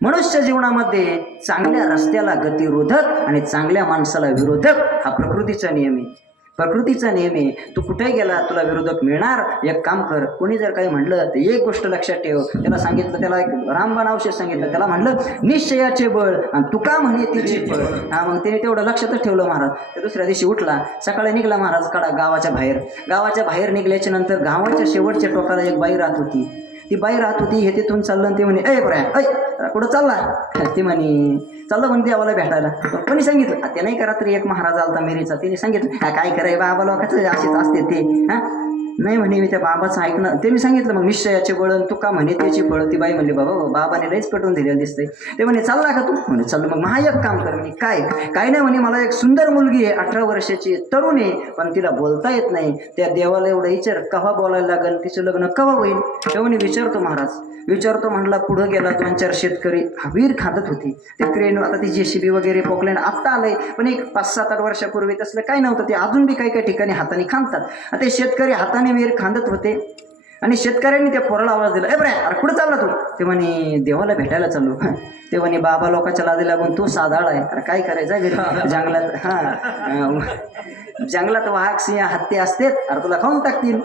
मनुष्य जीवनामध्ये चांगल्या रस्त्याला गतिरोधक आणि चांगल्या माणसाला विरोधक हा प्रकृतीचा नियम आहे. प्रकृतीचा नियम आहे. तू कुठे गेला तुला विरोधक मिळणार. एक काम कर, कोणी जर काही म्हणलं तर एक गोष्ट लक्षात ठेव. त्याला सांगितलं, त्याला एक रामबाण औषध सांगितलं, त्याला म्हणलं निश्चयाचे बळ आणि तुका म्हणे तिची बळ. हा, मग त्याने तेवढं लक्षातच ठेवलं महाराज. तर दुसऱ्या दिवशी उठला, सकाळी निघला महाराज गावाच्या बाहेर निघल्याच्या नंतर गावाच्या शेवटच्या टोकाला एक बाई राहत होती. ती बाई राहत होती, हे तिथून चाललं, ते म्हणे, ऐ बऱ्या, कुठं चालला. ती म्हणे चाललं म्हणते देवाला भेटायला. कोणी सांगितलं, ते नाही का रात्री एक महाराज आलता मेरीचा, तिने सांगितलं, काय कराय बाबा लोकांचं असेच असते ते. हा, नाही म्हणे मी त्या बाबाचं ऐकणं. त्यांनी सांगितलं, मग निश्चयाचे बळ तुका म्हणे त्याची फळ. ती बाई म्हणली, बाबा बाबाने लईच पटवून दिलेलं दिसतंय. ते म्हणे चालला का तू. म्हणे चाललं. मग महा एक काम कर. म्हणे काय नाही म्हणे, मला एक सुंदर मुलगी आहे, 18 वर्षाची, तरुण आहे, पण तिला बोलता येत नाही. त्या देवाला एवढं विचार, कवा बोलायला लागेल, तिचं लग्न कवा होईल. तेव्हा म्हणे विचारतो महाराज. म्हणला. पुढं गेला, 2-4 शेतकरी वीर खांदत होते. ते क्रेन, आता ती JCB वगैरे पोकलँड आत्ता आलंय, पण एक 5-7-8 वर्षापूर्वी तसलं काही नव्हतं. ते अजून बी काही ठिकाणी हाताने खांदतात. ते शेतकरी हाताने वीर खांदत होते. आणि शेतकऱ्यांनी त्या पोराला आवाज दिला, ए बरे, अरे कुठं चालला तू. ते म्हणे देवाला भेटायला चाललो. ते म्हणे बाबा लोकांच्या लादी लागून तू साधाळ आहे, अरे काय करायचं घरी जंगलात. जंगलात वाघ सिंह हत्ती असतेच, अरे तुला खाऊन टाकतील.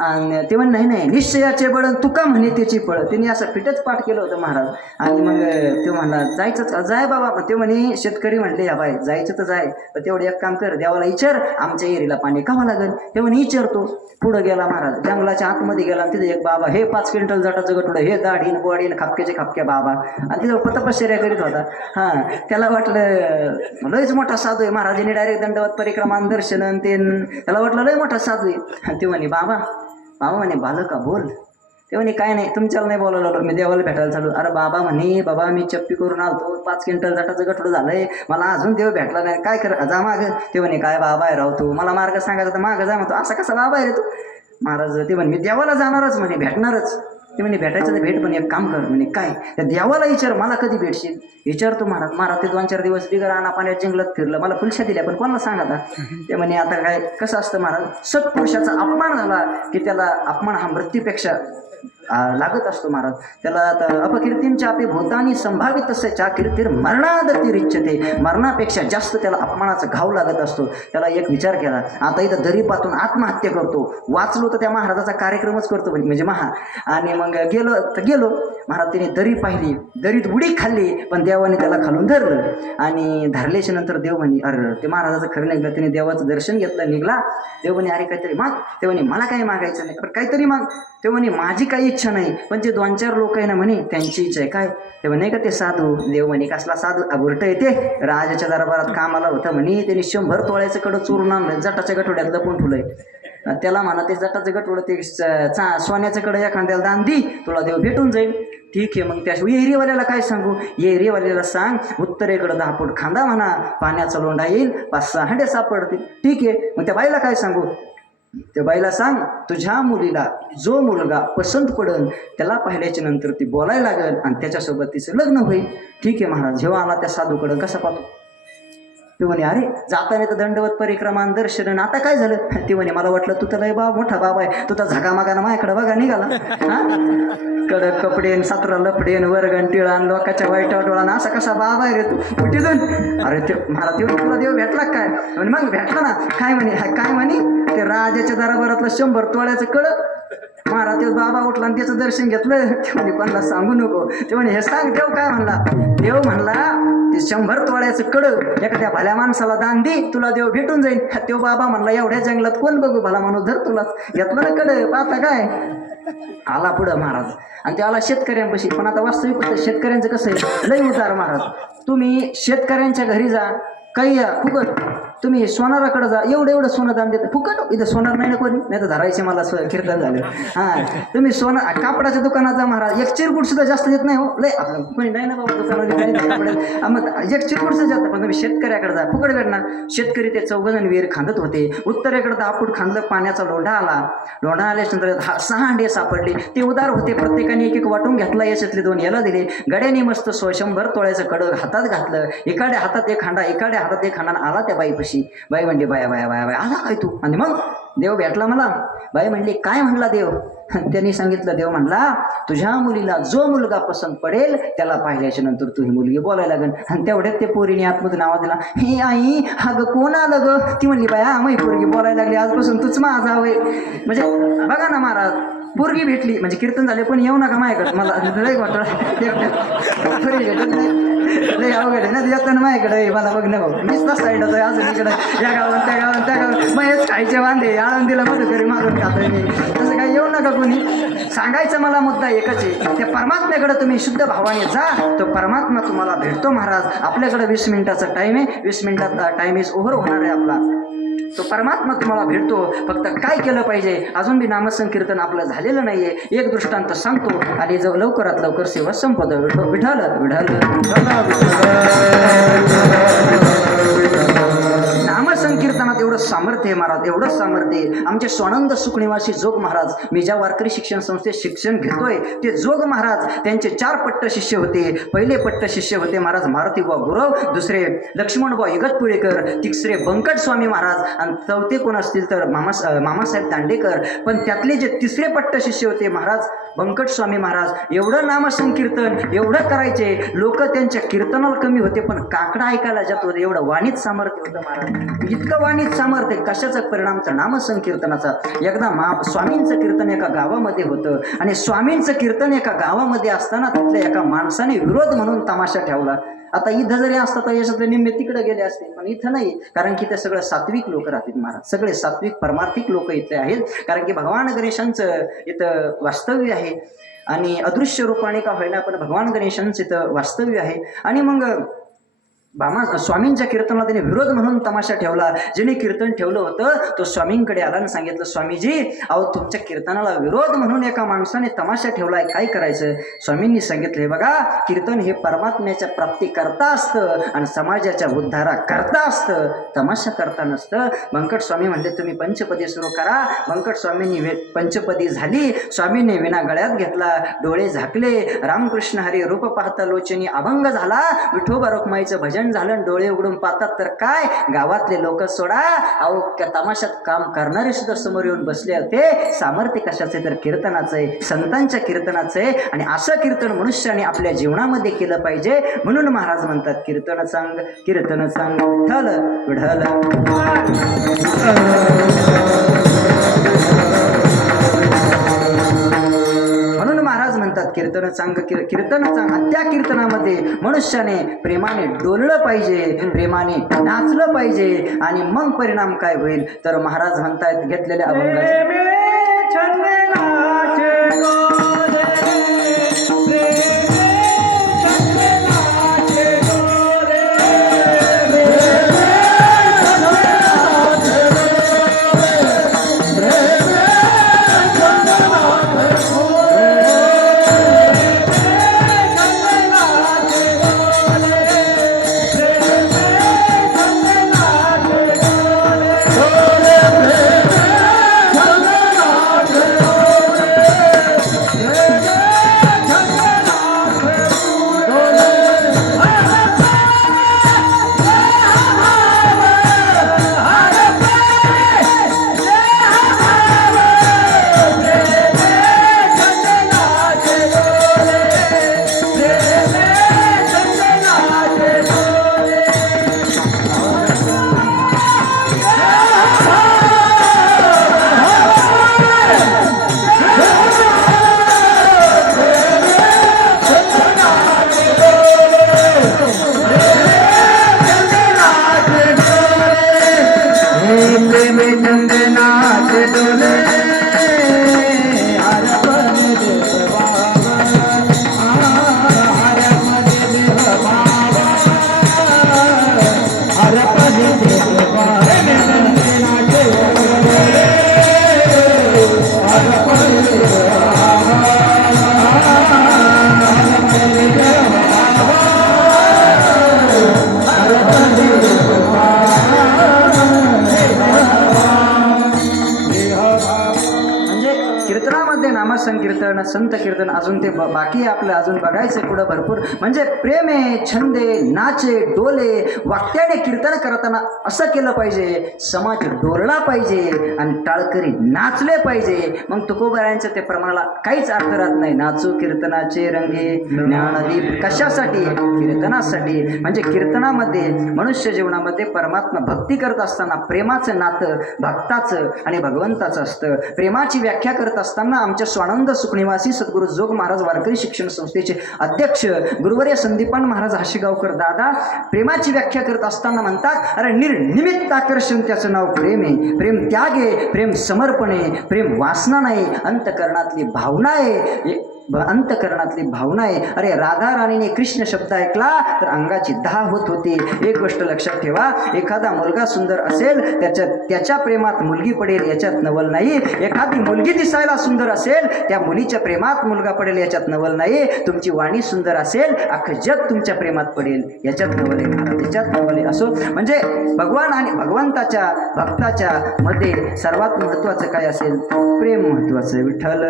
आणि ते म्हणे नाही, निश्चयाचे बळ तुका म्हणे त्याची फळ. त्यांनी असं फिटच पाठ केलं होतं महाराज. आणि मग ते म्हणला, जायचं जाय बाबा. ते म्हणे शेतकरी म्हणले, या बाई जायचं तर जाय, पण तेवढं एक काम कर, देवाला विचार आमच्या एरीला पाणी कावा लागेल. ते म्हणे विचारतो. पुढं गेला महाराज, जंगलाच्या आतमध्ये गेला. तिथे एक बाबा, हे 5 क्विंटल जटाचं गटुडं, हे दाढीन बोडीन खापक्याचे खापक्या बाबा. आणि तिथं तपश्चर्या करीत होता. त्याला वाटलं लयच मोठा साधू आहे. महाराजांनी डायरेक्ट दंडवत परिक्रमा दर्शन ते, त्याला वाटलं लय मोठा साधू आहे. ते म्हणे बाबा म्हणे बालका बोल. ते म्हणे काय नाही, तुमच्याला नाही बोलायला लागलो, मी देवाला भेटायला चालू. अरे बाबा मी चप्पी करून आलतो, 5 क्विंटल जटाचं गठुडं झालंय, मला अजून देव भेटला नाही, काय कर, जा माग. ते म्हणे काय बाबा आहे राहतो, मला मार्ग सांगायचा तर मागं जा म्हणतो. असा कसा बाबा आहे रे तू. महाराज ते म्हणे मी देवाला जाणारच, म्हणे भेटणारच. ते म्हणे भेटायचं तर भेट, पण एक काम कर. म्हणे काय, त्या देवाला विचार मला कधी भेटशील. विचारतो महाराज. ते 2-4 दिवस बिगर आणा पाण्यात जंगलात फिरलं, मला फुलशा दिल्या, पण कोणाला सांगा. ते म्हणे आता काय कसं असतं महाराज, सत्पुरुषाचा अपमान झाला की त्याला अपमान हा मृत्यूपेक्षा लागत असतो महाराज. त्याला आता अपकीर्तींच्या आपे भूतानी संभावित तसेच्या कीर्तीर मरणादतिरिच्यते. मरणापेक्षा जास्त त्याला अपमानाचा घाव लागत असतो. त्याला एक विचार केला, आता इथं दरी पातून आत्महत्या करतो. वाचलो तर त्या महाराजाचा कार्यक्रमच करतो म्हणजे आणि मग गेलो महाराज. तिने दरी पाहिली, दरीत उडी खाल्ली, पण देवाने त्याला खालून धरलं. आणि धरल्याच्या नंतर देव म्हणे, अरे ते महाराजाचं खरं निघलं. तिने देवाचं दर्शन घेतलं, निघला. देव म्हणे अरे काहीतरी माग. ते म्हणे मला काही मागायचं नाही, पण काहीतरी माग. ते म्हणे माझी काही इच्छा नाही, पण जे 2-4 लोक आहे ना म्हणे त्यांची इच्छा आहे. काय ते म्हणे का ते साधू. देव म्हणे कसला साधू, अबुरट येते, राजाच्या दरबारात कामाला होतं म्हणे, त्यांनी 100 तोळ्याचं कडं चोरून आणलं, जटाच्या गठोड्यात लपून ठुलंय. त्याला म्हणा ते जटाचं गठोडं ते सोन्याचं कडं एखाद्याला दान दी, तुला देव भेटून जाईल. ठीक आहे. मग त्या एरीवाल्याला काय सांगू, एरीवाल्याला सांग उत्तरेकडं 10 फूट खांदा म्हणा, पाण्याचा लोंढा येईल, 5-6 हंडे सापडतील. ठीक आहे. मग त्या बाईला काय सांगू, त्या बाईला सांग तुझ्या मुलीला जो मुलगा पसंत पडन त्याला पाहिल्याच्या नंतर ती बोलायला लागेल आणि त्याच्यासोबत तिचं लग्न होईल. ठीक आहे महाराज. जेव्हा आला त्या साधूकडं, कसा पाहतो. ते म्हणे अरे जाताना तर दंडवत परिक्रमा दर्शन, आता काय झालं. ते म्हणे मला वाटलं तू तर लय मोठा बाबा आहे, तू तर झगामागाना माझ्याकडे बघा निघाला. कडक कपडेन, 17 लपडेन, वर्गण टिळान, लोकाच्या वाईट डोळान, असा कसा बाबा आहे रे तू, कुठे जाऊन. अरे ते मला तुला देव भेटला काय. मग भेटला ना. काय म्हणे ते राजाच्या दरबारातलं 100 तोळ्याचं कडं. महाराज ते बाबा उठला आणि त्याचं दर्शन घेतलं. ते म्हणे कोणाला सांगू नको. ते म्हणे हे सांग देव काय म्हणला. देव म्हणला ते 100 तोळ्याचं कडं एखाद्या भल्या माणसाला दान दे, तुला देव भेटून जाईल. तो बाबा म्हणला एवढ्या जंगलात कोण बघू भला माणूस, धर तुला. घेतलं ना कडं. पाहता काय आला पुढं महाराज. आणि ते आला शेतकऱ्यांपाशी. पण आता वास्तविक शेतकऱ्यांचं कसं आहे, लय उतार महाराज. तुम्ही शेतकऱ्यांच्या घरी जा, काही फुकट तुम्ही सोनाराकडे जा, एवढं सोनं दान देतं फुकट. इथं सोनार नाही ना कोणी, नाही तर धरायचे मला कीर्तन झालं. हां तुम्ही सोनं कापडाच्या दुकानात जा महाराज, एक चिरकुट सुद्धा जास्त देत नाही हो. लय आपलं कोणी नाही ना बाबा दुकानात मग एक चिरकुट सुद्धा जात. पण तुम्ही शेतकऱ्याकडे जा, फुकट भेटणार. शेतकरी ते 14 विहीर खांदत होते. उत्तरेकडे तर आपण खांदलं, पाण्याचा लोंढा आला. लोंढा आल्याच्यानंतर 6 हांडे सापडले. ते उदार होते, प्रत्येकाने एक वाटून घेतला. याच्यातले 2 याला दिले. गड्याने मस्त 100 तोळ्याचं कडं हातात घातलं. एकाड्या हातात एक हांडा, एकाड्या हातात एक हांडा. आला त्या बाईपाशी. बाई म्हणली बाया बाया बाया बाया आला काय तू? आणि मग देव भेटला मला. बाई म्हणली काय म्हणला देव? त्यांनी सांगितलं, देव म्हणला तुझ्या मुलीला जो मुलगा पसंत पडेल त्याला पाहिल्याच्या नंतर तू ही मुलगी बोलायला लागेल. आणि तेवढ्यात ते पोरीने आतमधून आवाज दिला, हे आई अगं कोण आलं ग? ती म्हणली बाया आम्ही पोरगी बोलायला लागली, आजपासून तूच माझा होय. म्हणजे बघा ना महाराज, पोरगी भेटली म्हणजे कीर्तन झाले, पण येऊ नका माझ्याकडे, मला लय घोटाळा भेटत नाही, लय अवघड आहे ना येताना माझ्याकडे. मला बघ ना भाऊ मीच तसा आहे अजून इकडं या गावात त्या गावात त्या गावात मग हेच खायचे वांदे आळंदीला माझं घरी मागून खातोय मी. तसं काय येऊ नका कोणी. सांगायचं मला मुद्दा एकच आहे, त्या परमात्म्याकडे तुम्ही शुद्ध भावाने जा, तो परमात्मा तुम्हाला भेटतो महाराज. आपल्याकडे 20 मिनिटाचा टाईम आहे, 20 मिनिटात टाईम इज ओव्हर होणार आहे आपला. तो परमात्मा तुम्हाला भेटतो. फक्त काय केलं पाहिजे? अजून बी नामसंकीर्तन आपलं झालेलं नाहीये. एक दृष्टांत सांगतो आणि जो लवकरात लवकर सेवा संपवतो. विठ्ठल विठ्ठल नामसंकीर्तनात एवढं सामर्थ्य आहे महाराज, एवढं सामर्थ्य आहे. आमचे स्वानंद सुखनिवासी जोग महाराज, मी ज्या वारकरी शिक्षण संस्थेत शिक्षण घेतोय ते जोग महाराज, त्यांचे 4 पट्ट शिष्य होते. पहिले पट्ट शिष्य होते महाराज मारुतीबुवा गुरव, दुसरे लक्ष्मणबुवा इगतपुरेकर, तिसरे बंकट स्वामी महाराज आणि चौथे कोण असतील तर मामासाहेब दांडेकर. पण त्यातले जे तिसरे पट्ट शिष्य होते महाराज बंकट स्वामी महाराज, एवढं नामसंकीर्तन एवढं करायचे. लोक त्यांच्या कीर्तनाला कमी होते पण काकडा ऐकायला जात होते. एवढं वाणीत सामर्थ्य होतं महाराज, इतकं वाणीत सामर्थ्य. कशाचा परिणामचा? नामसंकीर्तनाचा. एकदा स्वामींचं कीर्तन एका गावामध्ये होतं आणि स्वामींचं कीर्तन एका गावामध्ये असताना तिथल्या एका माणसाने विरोध म्हणून तमाशा ठेवला. आता इथं जरी असतात तर याच्यातले निम्मे तिकडे गेले असते, पण इथं नाही, कारण की ते सगळं सात्विक लोक राहतील महाराज. सगळे सात्विक परमार्थिक लोक इथे आहेत, कारण की भगवान गणेशांचं इथं वास्तव्य आहे आणि अदृश्य रूपाने का होईना पण भगवान गणेशांचं इथं वास्तव्य आहे. आणि मग स्वामींच्या कीर्तनाला त्याने विरोध म्हणून तमाशा ठेवला. ज्याने कीर्तन ठेवलं होतं तो स्वामींकडे आला आणि सांगितलं, स्वामीजी अहो तुमच्या कीर्तनाला विरोध म्हणून एका माणसाने तमाशा ठेवलाय, काय करायचं? स्वामींनी सांगितले, बघा कीर्तन हे परमात्म्याच्या प्राप्ती करता असतं आणि समाजाच्या उद्धारा करता असतं, तमाशा करता नसतं. बंकट स्वामी म्हणले तुम्ही पंचपदी सुरू करा. बंकट स्वामींनी पंचपदी झाली. स्वामींनी विना गळ्यात घेतला, डोळे झाकले, रामकृष्ण हरी रूप पाहता लोचनी अभंग झाला. विठोबा रखुमाईचं भजन झालं. डोळे उघडून पाहतात तर काय, गावातले लोक सोडा, अहो त्या तमाशात काम करणारे सुद्धा समोर येऊन बसले होते. सामर्थ्य कशाचे? तर कीर्तनाचं आहे, संतांच्या कीर्तनाचं आहे. आणि असं कीर्तन मनुष्याने आपल्या जीवनामध्ये केलं पाहिजे. म्हणून महाराज म्हणतात, कीर्तन सांग कीर्तन सांग विठ्ठल विठ्ठल. म्हणून महाराज म्हणतात कीर्तन चांग कीर्तन चांग. त्या कीर्तनामध्ये मनुष्याने प्रेमाने डोललं पाहिजे, प्रेमाने नाचलं पाहिजे. आणि मग परिणाम काय होईल? तर महाराज म्हणतायत घेतलेल्या अभंगाचे संकीर्तन संत कीर्तन अजून ते बाकी आपलं अजून बघायचं पुढं भरपूर. म्हणजे प्रेमे छंदे नाचे डोले वाक्याने कीर्तन करताना असं केलं पाहिजे, समाज डोलला पाहिजे आणि टाळकरी नाचले पाहिजे. मग तुकोबारायांचं ते प्रमाणाला काहीच अर्थ राहत नाही. नाचू कीर्तनाचे रंगे ज्ञानदीप कशासाठी? कीर्तनासाठी. म्हणजे कीर्तनामध्ये मनुष्य जीवनामध्ये परमात्मा भक्ती करत असताना प्रेमाचं नातं भक्ताचं आणि भगवंताचं असतं. प्रेमाची व्याख्या करत असताना आमच्या स्वानंद सुखनिवासी सद्गुरू जोग महाराज वारकरी शिक्षण संस्थेचे अध्यक्ष गुरुवर्य संदीपान महाराज हाशीगावकर दादा प्रेमाची व्याख्या करत असताना म्हणतात, अरे निर्निमित्त आकर्षण त्याचं नाव प्रेम आहे. प्रेम त्याग आहे, प्रेम समर्पण आहे, प्रेम वासना नाही, अंतकरणातली भावना आहे, अंतकरणातली भावना आहे. अरे राधा राणीने कृष्ण शब्द ऐकला तर अंगाची धाव होत होती. एक गोष्ट लक्षात ठेवा, एखादा मुलगा सुंदर असेल त्याच्या प्रेमात मुलगी पडेल याच्यात नवल नाही. एखादी मुलगी दिसायला सुंदर असेल त्या मुलीच्या प्रेमात मुलगा पडेल याच्यात नवल नाही. तुमची वाणी सुंदर असेल अख्खं जग तुमच्या प्रेमात पडेल याच्यात नवल आहे महाराज, याच्यात नवल आहे. असो म्हणजे भगवान आणि भगवंताच्या भक्ताच्या मध्ये सर्वात महत्वाचं काय असेल? प्रेम महत्वाचं आहे. विठ्ठल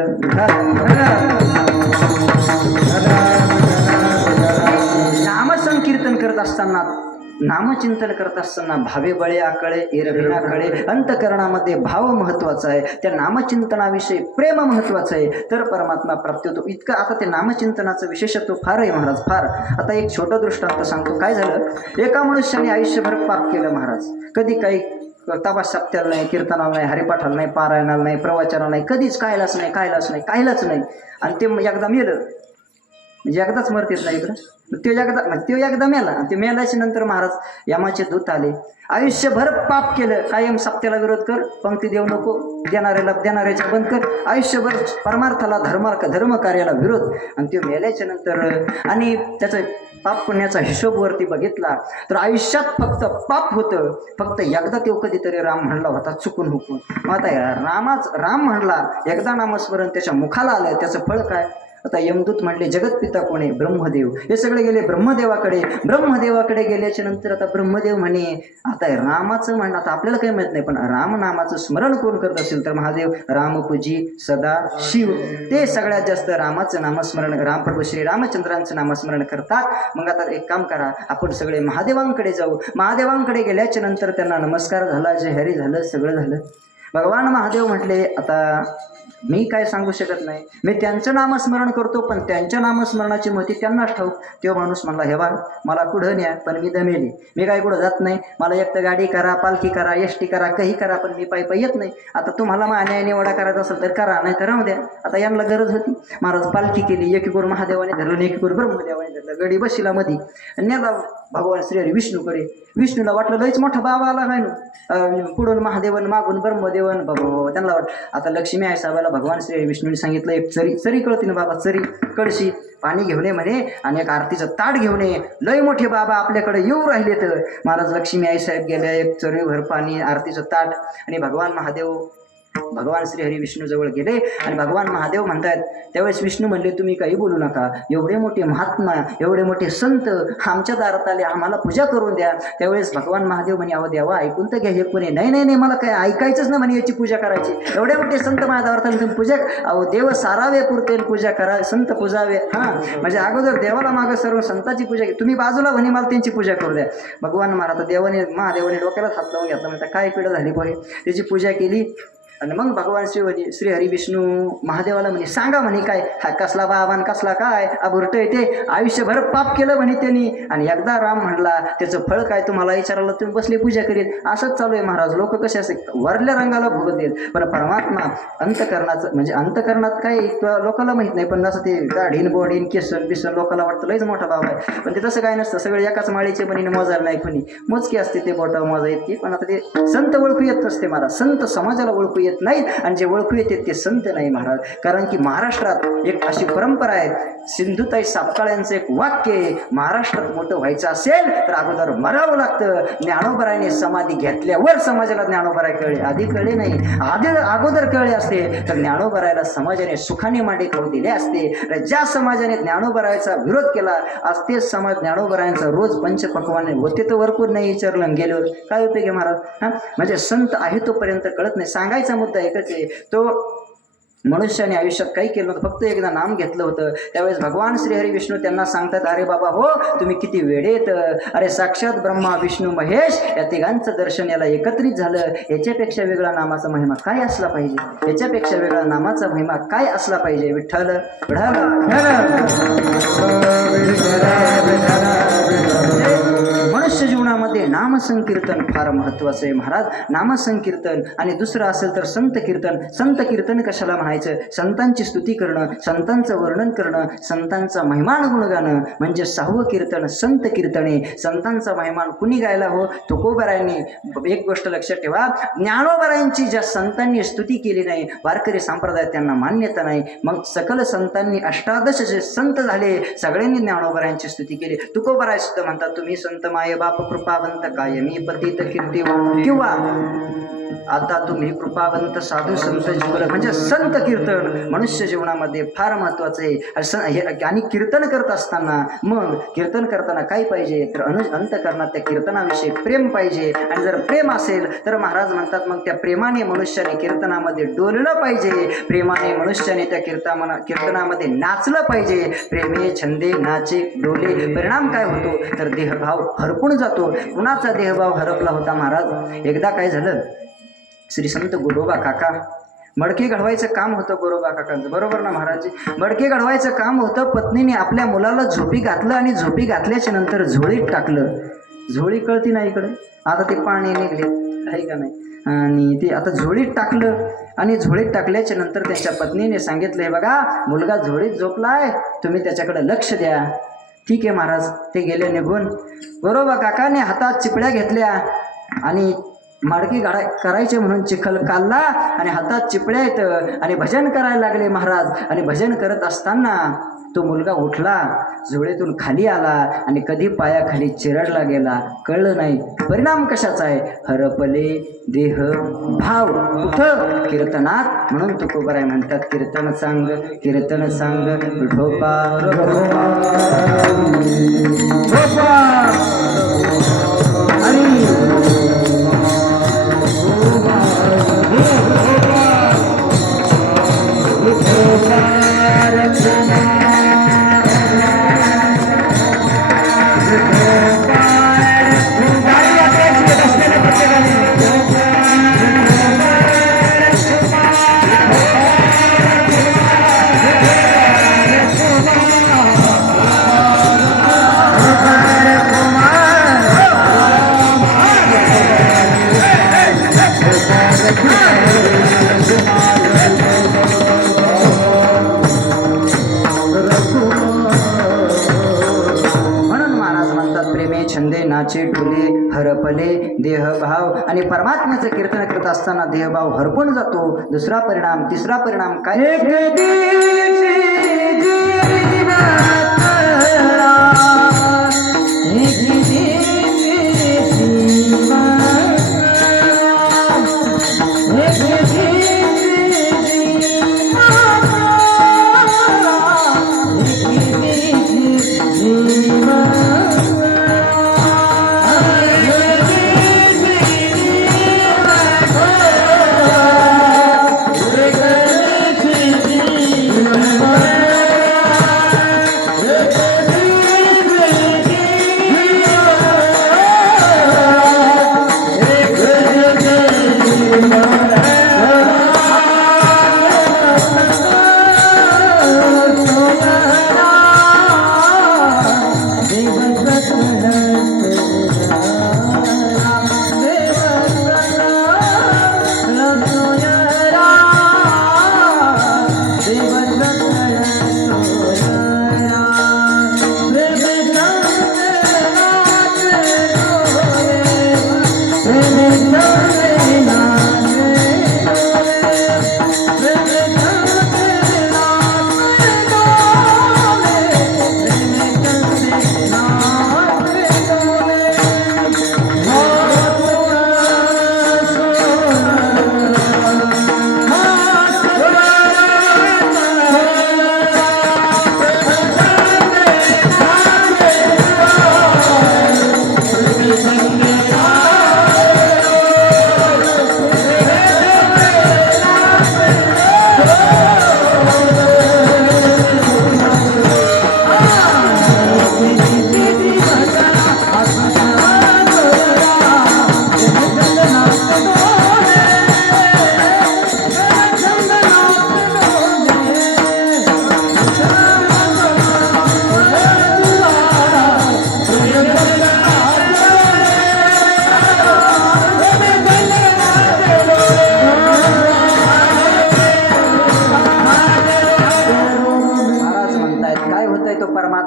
नामसंकीर्तन करत असताना नामचिंतन करत असताना भावे बळे आकळे एरविना कळे. अंतकरणामध्ये भाव महत्वाचा आहे, त्या नामचिंतनाविषयी प्रेम महत्वाचं आहे, तर परमात्मा प्राप्त होतो. इतकं आता ते नामचिंतनाचं विशेषत्व फार आहे महाराज, फार. आता एक छोटं दृष्टांत सांगतो. काय झालं, एका मनुष्याने आयुष्यभर पाप केलं महाराज. कधी काही तबा सप्त्याला नाही, कीर्तनाला नाही, हरिपाठाला नाही, पारायणाला नाही, प्रवचनाला नाही, कधीच कायलाच नाही. आणि ते एकदा मेलं, म्हणजे एकदाच मरतेच नाही इकडं. तो एकदा मेला आणि ते मेल्याच्या नंतर महाराज यमाचे दूत आले. आयुष्यभर पाप केलं, कायम सप्त्याला विरोध कर, पंक्ती देऊ नको, देणाऱ्याच्या बंद कर, आयुष्यभर परमार्थाला धर्म कार्याला विरोध. आणि ते मेल्याच्या नंतर आणि त्याचं पाप पुण्याचा हिशोब वरती बघितला तर आयुष्यात फक्त पाप होतं. फक्त एकदा तो कधीतरी राम म्हणला होता चुकून हुकून. मग आता राम म्हणला, एकदा नामस्मरण त्याच्या मुखाला आलं, त्याचं फळ काय? आता यमदूत म्हणले जगतपिता कोण आहे? ब्रह्मदेव. हे सगळे गेले ब्रह्मदेवाकडे गेल्याच्या नंतर आता ब्रह्मदेव म्हणे, आता रामाचं म्हणणं, आता आपल्याला काही माहित नाही, पण राम नामाचं स्मरण कोण करत असेल तर महादेव रामपूजी सदा शिव. ते सगळ्यात जास्त रामाचं नामस्मरण, रामप्रभू श्री रामचंद्रांचं नामस्मरण करतात. मग आता एक काम करा, आपण सगळे महादेवांकडे जाऊ. महादेवांकडे गेल्याच्या नंतर त्यांना नमस्कार झाला, जय हरी झालं, सगळं झालं. भगवान महादेव म्हटले, आता मी काय सांगू शकत नाही, मी त्यांचं नामस्मरण करतो, पण त्यांच्या नामस्मरणाची महती त्यांनाच ठाऊक. तो माणूस म्हणला, हे बा मला कुठं न्या, पण मी दमेली, मी काय कुठं जात नाही. मला एक तर गाडी करा, पालखी करा, एसटी करा, काही करा, पण मी पायी येत नाही. आता तुम्हाला न्याय निवडा करायचा असेल तर करा, नाही तर राहू द्या. आता यांना गरज होती. महाराज पालखी केली, एकीकडून महादेवाने धरलं, एकीकडून ब्रह्मदेवाने धरलं. गडी बशीला मध्ये नेला भगवान श्रीहरी विष्णूकडे. विष्णूला वाटलं लयच मोठा बाबा आला काय ना, पुढून महादेवन मागून ब्रह्मदेवन. बाबा त्यांना वाटलं आता लक्ष्मी आई साहेबाला भगवान श्री विष्णूने सांगितलं, एक चरी कळती ना बाबा, चरी कळशी पाणी घेऊन ये म्हणे आणि एक आरतीचं ताट घेऊन ये. लय मोठे बाबा आपल्याकडे येऊ राहिले. तर महाराज लक्ष्मी आई साहेब गेल्या, एक चरीभर पाणी, आरतीचं ताट, आणि भगवान श्री हरी विष्णू जवळ गेले. आणि भगवान महादेव म्हणतात, त्यावेळेस विष्णू म्हणले, तुम्ही काही बोलू नका, एवढे मोठे महात्मा, एवढे मोठे संत आमच्या दारात आले, आम्हाला पूजा करून द्या. त्यावेळेस भगवान महादेव म्हणे, अहो देवा ऐकून तर घ्या. हे कोणी नाही मला काय ऐकायचंच ना म्हणे, याची पूजा करायची. एवढे मोठे संत माझ्या दारात आले, तुम्ही पूजा, अहो देव सारावे पुरते पूजा करा, संत पूजावे. म्हणजे अगोदर देवाला मागं सर्व संतांची पूजा, तुम्ही बाजूला म्हणे मला त्यांची पूजा करू द्या. भगवान महाराज महादेवाने डोक्यालाच हात लावून घेतला, म्हणता काय पिढं झाली पाहिजे. त्याची पूजा केली. आणि मग भगवान श्री हरी विष्णू महादेवाला म्हणे, सांगा म्हणे काय हा कसला बाबान कसला काय अबुरट येते, आयुष्यभर पाप केलं म्हणे त्यांनी, आणि एकदा राम म्हणला त्याचं फळ काय तुम्हाला विचारायला, तुम्ही बसले पूजा करीत. असंच चालू आहे महाराज. लोक कसे असे वरल्या रंगाला भोगत देत, पण परमात्मा अंतकरणाचं, म्हणजे अंतकरणात काय लोकांना माहित नाही, पण असं ते गाढीन बोडीन केसन बिसन लोकांना वाटतं लयच मोठा बाबा आहे, पण ते तसं काय नसतं. सगळे एकाच माळीचे बनीने मोजायला नाही, कोणी मोजके असते ते बोटा मोजा येते, पण आता ते संत ओळखू येत नसते महाराज. संत समाजाला ओळखू येत नाही, आणि जे ओळखू येते ते संत नाही महाराज. कारण की महाराष्ट्रात एक अशी परंपरा आहे, सिंधुताई सापकाळ यांचं एक वाक्य आहे, महाराष्ट्रात मोठं व्हायचं असेल तर अगोदर मरावं लागतं. ज्ञानोबरायने समाधी घेतल्यावर समाजाला ज्ञानोबराय कळले, आधी कळले नाही. अगोदर कळले असते तर ज्ञानोबरायला समाजाने सुखाने मांडी खाऊ दिले असते. ज्या समाजाने ज्ञानोबरायचा विरोध केला असते समाज ज्ञानोबरायांचा रोज पंचपक्वाने होते, तर वरपूर नाही विचारलं गेल्यावर काय उपयोग आहे महाराज. म्हणजे संत आहे तोपर्यंत कळत नाही. सांगायचा मुद्दा एकच आहे, तो मनुष्याने आयुष्यात काही केलं नव्हतं, फक्त एकदा नाम घेतलं होतं. त्यावेळेस भगवान श्रीहरी विष्णू त्यांना सांगतात, अरे बाबा हो, तुम्ही किती वेडेत. अरे साक्षात ब्रह्मा विष्णू महेश या तिघांचं दर्शन याला एकत्रित झालं. याच्यापेक्षा वेगळा नामाचा महिमा काय असला पाहिजे, याच्यापेक्षा वेगळा नामाचा महिमा काय असला पाहिजे. विठ्ठल मनुष्य जीवनामध्ये नामसंकीर्तन फार महत्वाचं आहे महाराज. नामसंकीर्तन आणि दुसरं असेल तर संत कीर्तन. संत कीर्तन कशाला म्हणायचं? संतांची स्तुती करणं, संतांचं वर्णन करणं, संतांचा महिमान गुण गाणं म्हणजे 6वं कीर्तन संत कीर्तने. संतांचा महिमान कुणी गायला हो? तुकोबारायांनी. एक गोष्ट लक्षात ठेवा, ज्ञानोबारायांची ज्या संतांनी स्तुती केली नाही, वारकरी संप्रदायात त्यांना मान्यता नाही. मग सकल संतांनी 18 जे संत झाले सगळ्यांनी ज्ञानोबारायांची स्तुती केली. तुकोबाराय सुद्धा म्हणतात, तुम्ही संत माये बाप कृपावंत कायमी पतित कीर्ती. किंवा आता तुम्ही कृपावंत साधू संत जीवन म्हणजे संत कीर्तन मनुष्य जीवनामध्ये फार महत्वाचं आहे. आणि कीर्तन करत असताना मग कीर्तन करताना काय पाहिजे तर अंतःकरणात त्या कीर्तनाविषयी प्रेम पाहिजे. आणि जर प्रेम असेल तर महाराज म्हणतात मग त्या प्रेमाने मनुष्याने कीर्तनामध्ये डोललं पाहिजे. प्रेमाने मनुष्याने त्या कीर्तनामध्ये नाचलं पाहिजे. प्रेमे छंदे नाचे डोले. परिणाम काय होतो तर देहभाव हरपून जातो. कुणाचा देहभाव हरपला होता महाराज? एकदा काय झालं, श्री संत गोरोबा काका मडके घडवायचं काम होतं गोरोबा काकांचं, बरोबर ना महाराज? मडके घडवायचं काम होतं. पत्नीने आपल्या मुलाला झोपी घातलं आणि झोपी घातल्याच्या नंतर झोळीत टाकलं. झोळी कळती ना इकडे, आता ते पाणी निघले आहे का नाही, आणि ते आता झोळीत टाकलं. आणि झोळीत टाकल्याच्या नंतर त्यांच्या पत्नीने सांगितलं, हे बघा मुलगा झोळीत झोपलाय, तुम्ही त्याच्याकडे लक्ष द्या. ठीक आहे महाराज. ते गेले निघून. गोरोबा काकाने हातात चिपळ्या घेतल्या आणि माडकी करायचे म्हणून चिखल काढला आणि हातात चिपळ्या येत आणि भजन करायला लागले महाराज. आणि भजन करत असताना तो मुलगा उठला, झोळीतून खाली आला आणि कधी पायाखाली चिरडला गेला कळलं नाही. परिणाम कशाचा आहे? हरपले देह भाव. कुठं? कीर्तनात. म्हणून तुकोबाराय म्हणतात, कीर्तन सांग कीर्तन सांग विठोबा नाचे डोले हरपले देहभाव. आणि परमात्म्याचं कीर्तन करत असताना देहभाव हरपून जातो. दुसरा परिणाम, तिसरा परिणाम काय?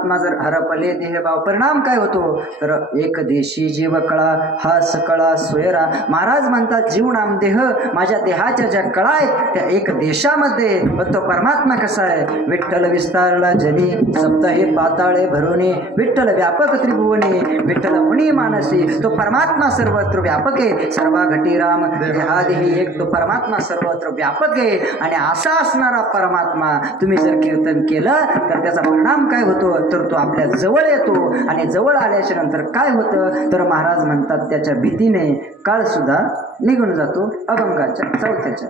परमात्मा जर हरपले देहभाव परिणाम काय होतो तर एक देशी जीव कळा हा सकळा सोयरा. महाराज म्हणतात जीव नाम देह, माझ्या देहाच्या ज्या कळा आहेत त्या एक देशामध्ये, पण तो परमात्मा कसा आहे. विठ्ठल विस्तारला जनी सप्त हे पाताळे भरोने, विठ्ठल व्यापक त्रिभुवने, विठ्ठल मुनी मानसी. तो परमात्मा सर्वत्र व्यापक आहे. सर्वा घटी राम देहादेही एक, तो परमात्मा सर्वत्र व्यापक आहे. आणि असा असणारा परमात्मा तुम्ही जर कीर्तन केलं तर त्याचा परिणाम काय होतो तर तो आपल्या जवळ येतो. आणि जवळ आल्याच्या नंतर काय होतं तर महाराज म्हणतात त्याच्या भीतीने काळ सुद्धा निघून जातो. अभंगाच्या चौथ्याच्या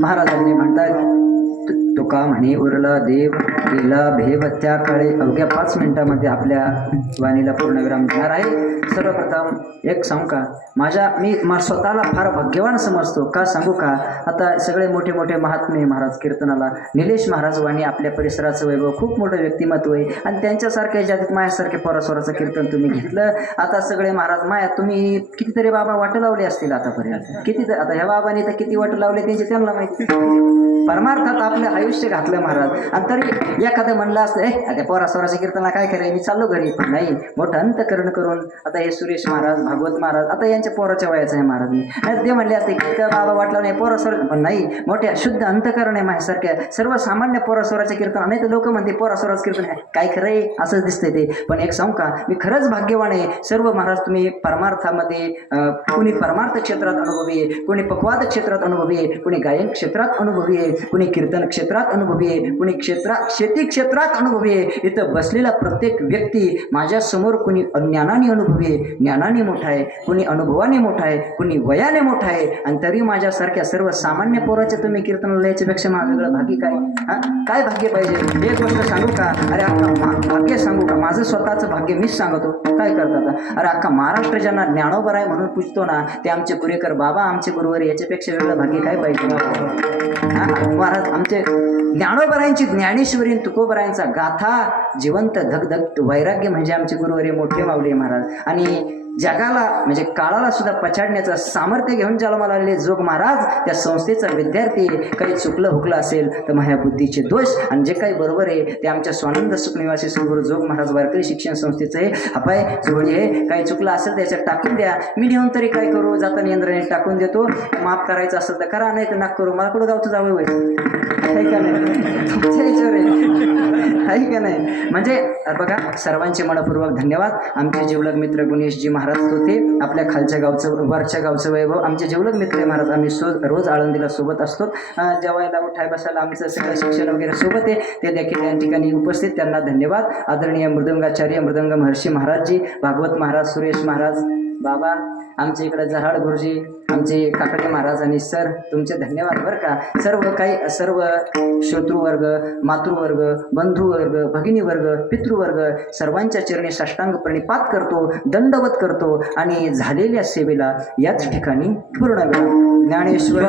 महाराजांनी म्हणतात तुका म्हणे उरला देव गेला भेव त्या काळी. अवघ्या 5 मिनिटामध्ये आपल्या वाणीला पूर्णविराम देणार आहे. सर्वप्रथम एक सांगू का, मी स्वतःला फार भाग्यवान समजतो. का सांगू का, आता सगळे मोठे मोठे महात्मे महाराज कीर्तनाला, निलेश महाराज वाणी आपल्या परिसराचं वैभव, खूप मोठं व्यक्तिमत्व आहे. आणि त्यांच्यासारख्या जातीत मायासारखे परस्वराचं कीर्तन तुम्ही घेतलं. आता सगळे महाराज माया तुम्ही कितीतरी बाबा वाट लावले असतील आतापर्यंत. किती आता ह्या बाबांनी तर किती वाट लावले त्यांचे त्यांना माहिती. परमार्थात आपलं आयुष्य घातलं महाराज. आणि तरी एखादं म्हणलं असतं त्या पोरास्वराच्या कीर्तनाला काय करायचं, मी चाललो घरी. नाही, मोठं अंतकरण करून आता आता हे सुरेश महाराज, भागवत महाराज, आता यांच्या पोराच्या वयाचं आहे महाराज मी. नाही ते म्हणले असते की बाबा वाटलं नाही पोरासोर, पण नाही, मोठ्या शुद्ध अंतकरण आहे माझ्यासारख्या सर्वसामान्य पोरासोराचे कीर्तन. नाही तर लोक म्हणते पोरासोराचं कीर्तन आहे, काय खरं आहे असंच दिसतंय ते. पण एक सांगू का, मी खरंच भाग्यवान आहे. सर्व महाराज तुम्ही परमार्थामध्ये, कुणी परमार्थ क्षेत्रात अनुभवी आहे, कुणी पक्वाद क्षेत्रात अनुभवी आहे, कुणी गायन क्षेत्रात अनुभवी आहे, कुणी कीर्तन क्षेत्रात अनुभवी आहे, कुणी शेती क्षेत्रात अनुभवी आहे. इथं बसलेला प्रत्येक व्यक्ती माझ्या समोर कुणी ज्ञानाने अनुभवी आहे, ज्ञानाने मोठा आहे, कुणी अनुभवाने मोठा आहे, कुणी वयाने मोठा आहे. आणि तरी माझ्यासारख्या सर्वसामान्य पोराचे तुम्ही कीर्तनाला याच्यापेक्षा वेगळं भाग्य काय? काय भाग्य पाहिजे? एक गोष्ट सांगू का, अरे अख्खा भाग्य सांगू का, माझं स्वतःचं भाग्य मीच सांगतो. काय करतात? अरे अख्खा महाराष्ट्र ज्यांना ज्ञानोबर आहे म्हणून पूजतो ना, ते आमचे पुरेकर बाबा, आमचे गुरुवर, याच्यापेक्षा वेगळं भाग्य काय पाहिजे? महाराज आमचे ज्ञानोबरायांची, ज्ञानेश्वरी तुकोबरायांचा गाथा जिवंत धगधग वैराग्य म्हणजे आमचे गुरुवर मोठे माऊली महाराज. आणि जगाला म्हणजे काळाला सुद्धा पछाडण्याचं सामर्थ्य घेऊन जन्माला आलेले जोग महाराज त्या संस्थेचा विद्यार्थी. काही चुकलं हुकलं असेल तर माझ्या बुद्धीचे दोष, आणि जे काही बरोबर आहे ते आमच्या स्वानंद सुखनिवासी सद्गुरू जोग महाराज वारकरी शिक्षण संस्थेचं आहे. अपाय जोडी आहे, काही चुकलं असेल त्याच्यात टाकून द्या, मी नेऊन तरी काय करू, जाताना यंत्रणेत टाकून देतो. माफ करायचं असेल तर करा, नाही तर नाक करू. मला कुठं गावचं जावं व्हायचं आहे का नाही? तुमच्या विचार आहे का नाही? म्हणजे बघा, सर्वांचे मनपूर्वक धन्यवाद. आमचे जीवलग मित्र गुणेशजी महाराज होते, आपल्या खालच्या गावचं वरच्या गावचं वैभव. आमचे जीवलग मित्र महाराज, आम्ही रोज आळंदीला सोबत असतो. जेवायला उठाय बसायला आमचं सगळं शिक्षण वगैरे सोबत आहे, ते देखील या ठिकाणी उपस्थित. त्यांना धन्यवाद. आदरणीय मृदंगाचार्य मृदंग महर्षी महाराजजी, भागवत महाराज, सुरेश महाराज, बाबा, आमच्या इकडे जहाड गुरुजी, आमचे काकडे महाराज आणि सर, तुमचे धन्यवाद बरं का. सर्व श्रोतृवर्ग, मातृवर्ग, बंधुवर्ग, भगिनीवर्ग, पितृवर्ग सर्वांच्या चरणी साष्टांग प्रणिपात करतो, दंडवत करतो आणि झालेल्या सेवेला याच ठिकाणी पूर्ण ज्ञानेश्वर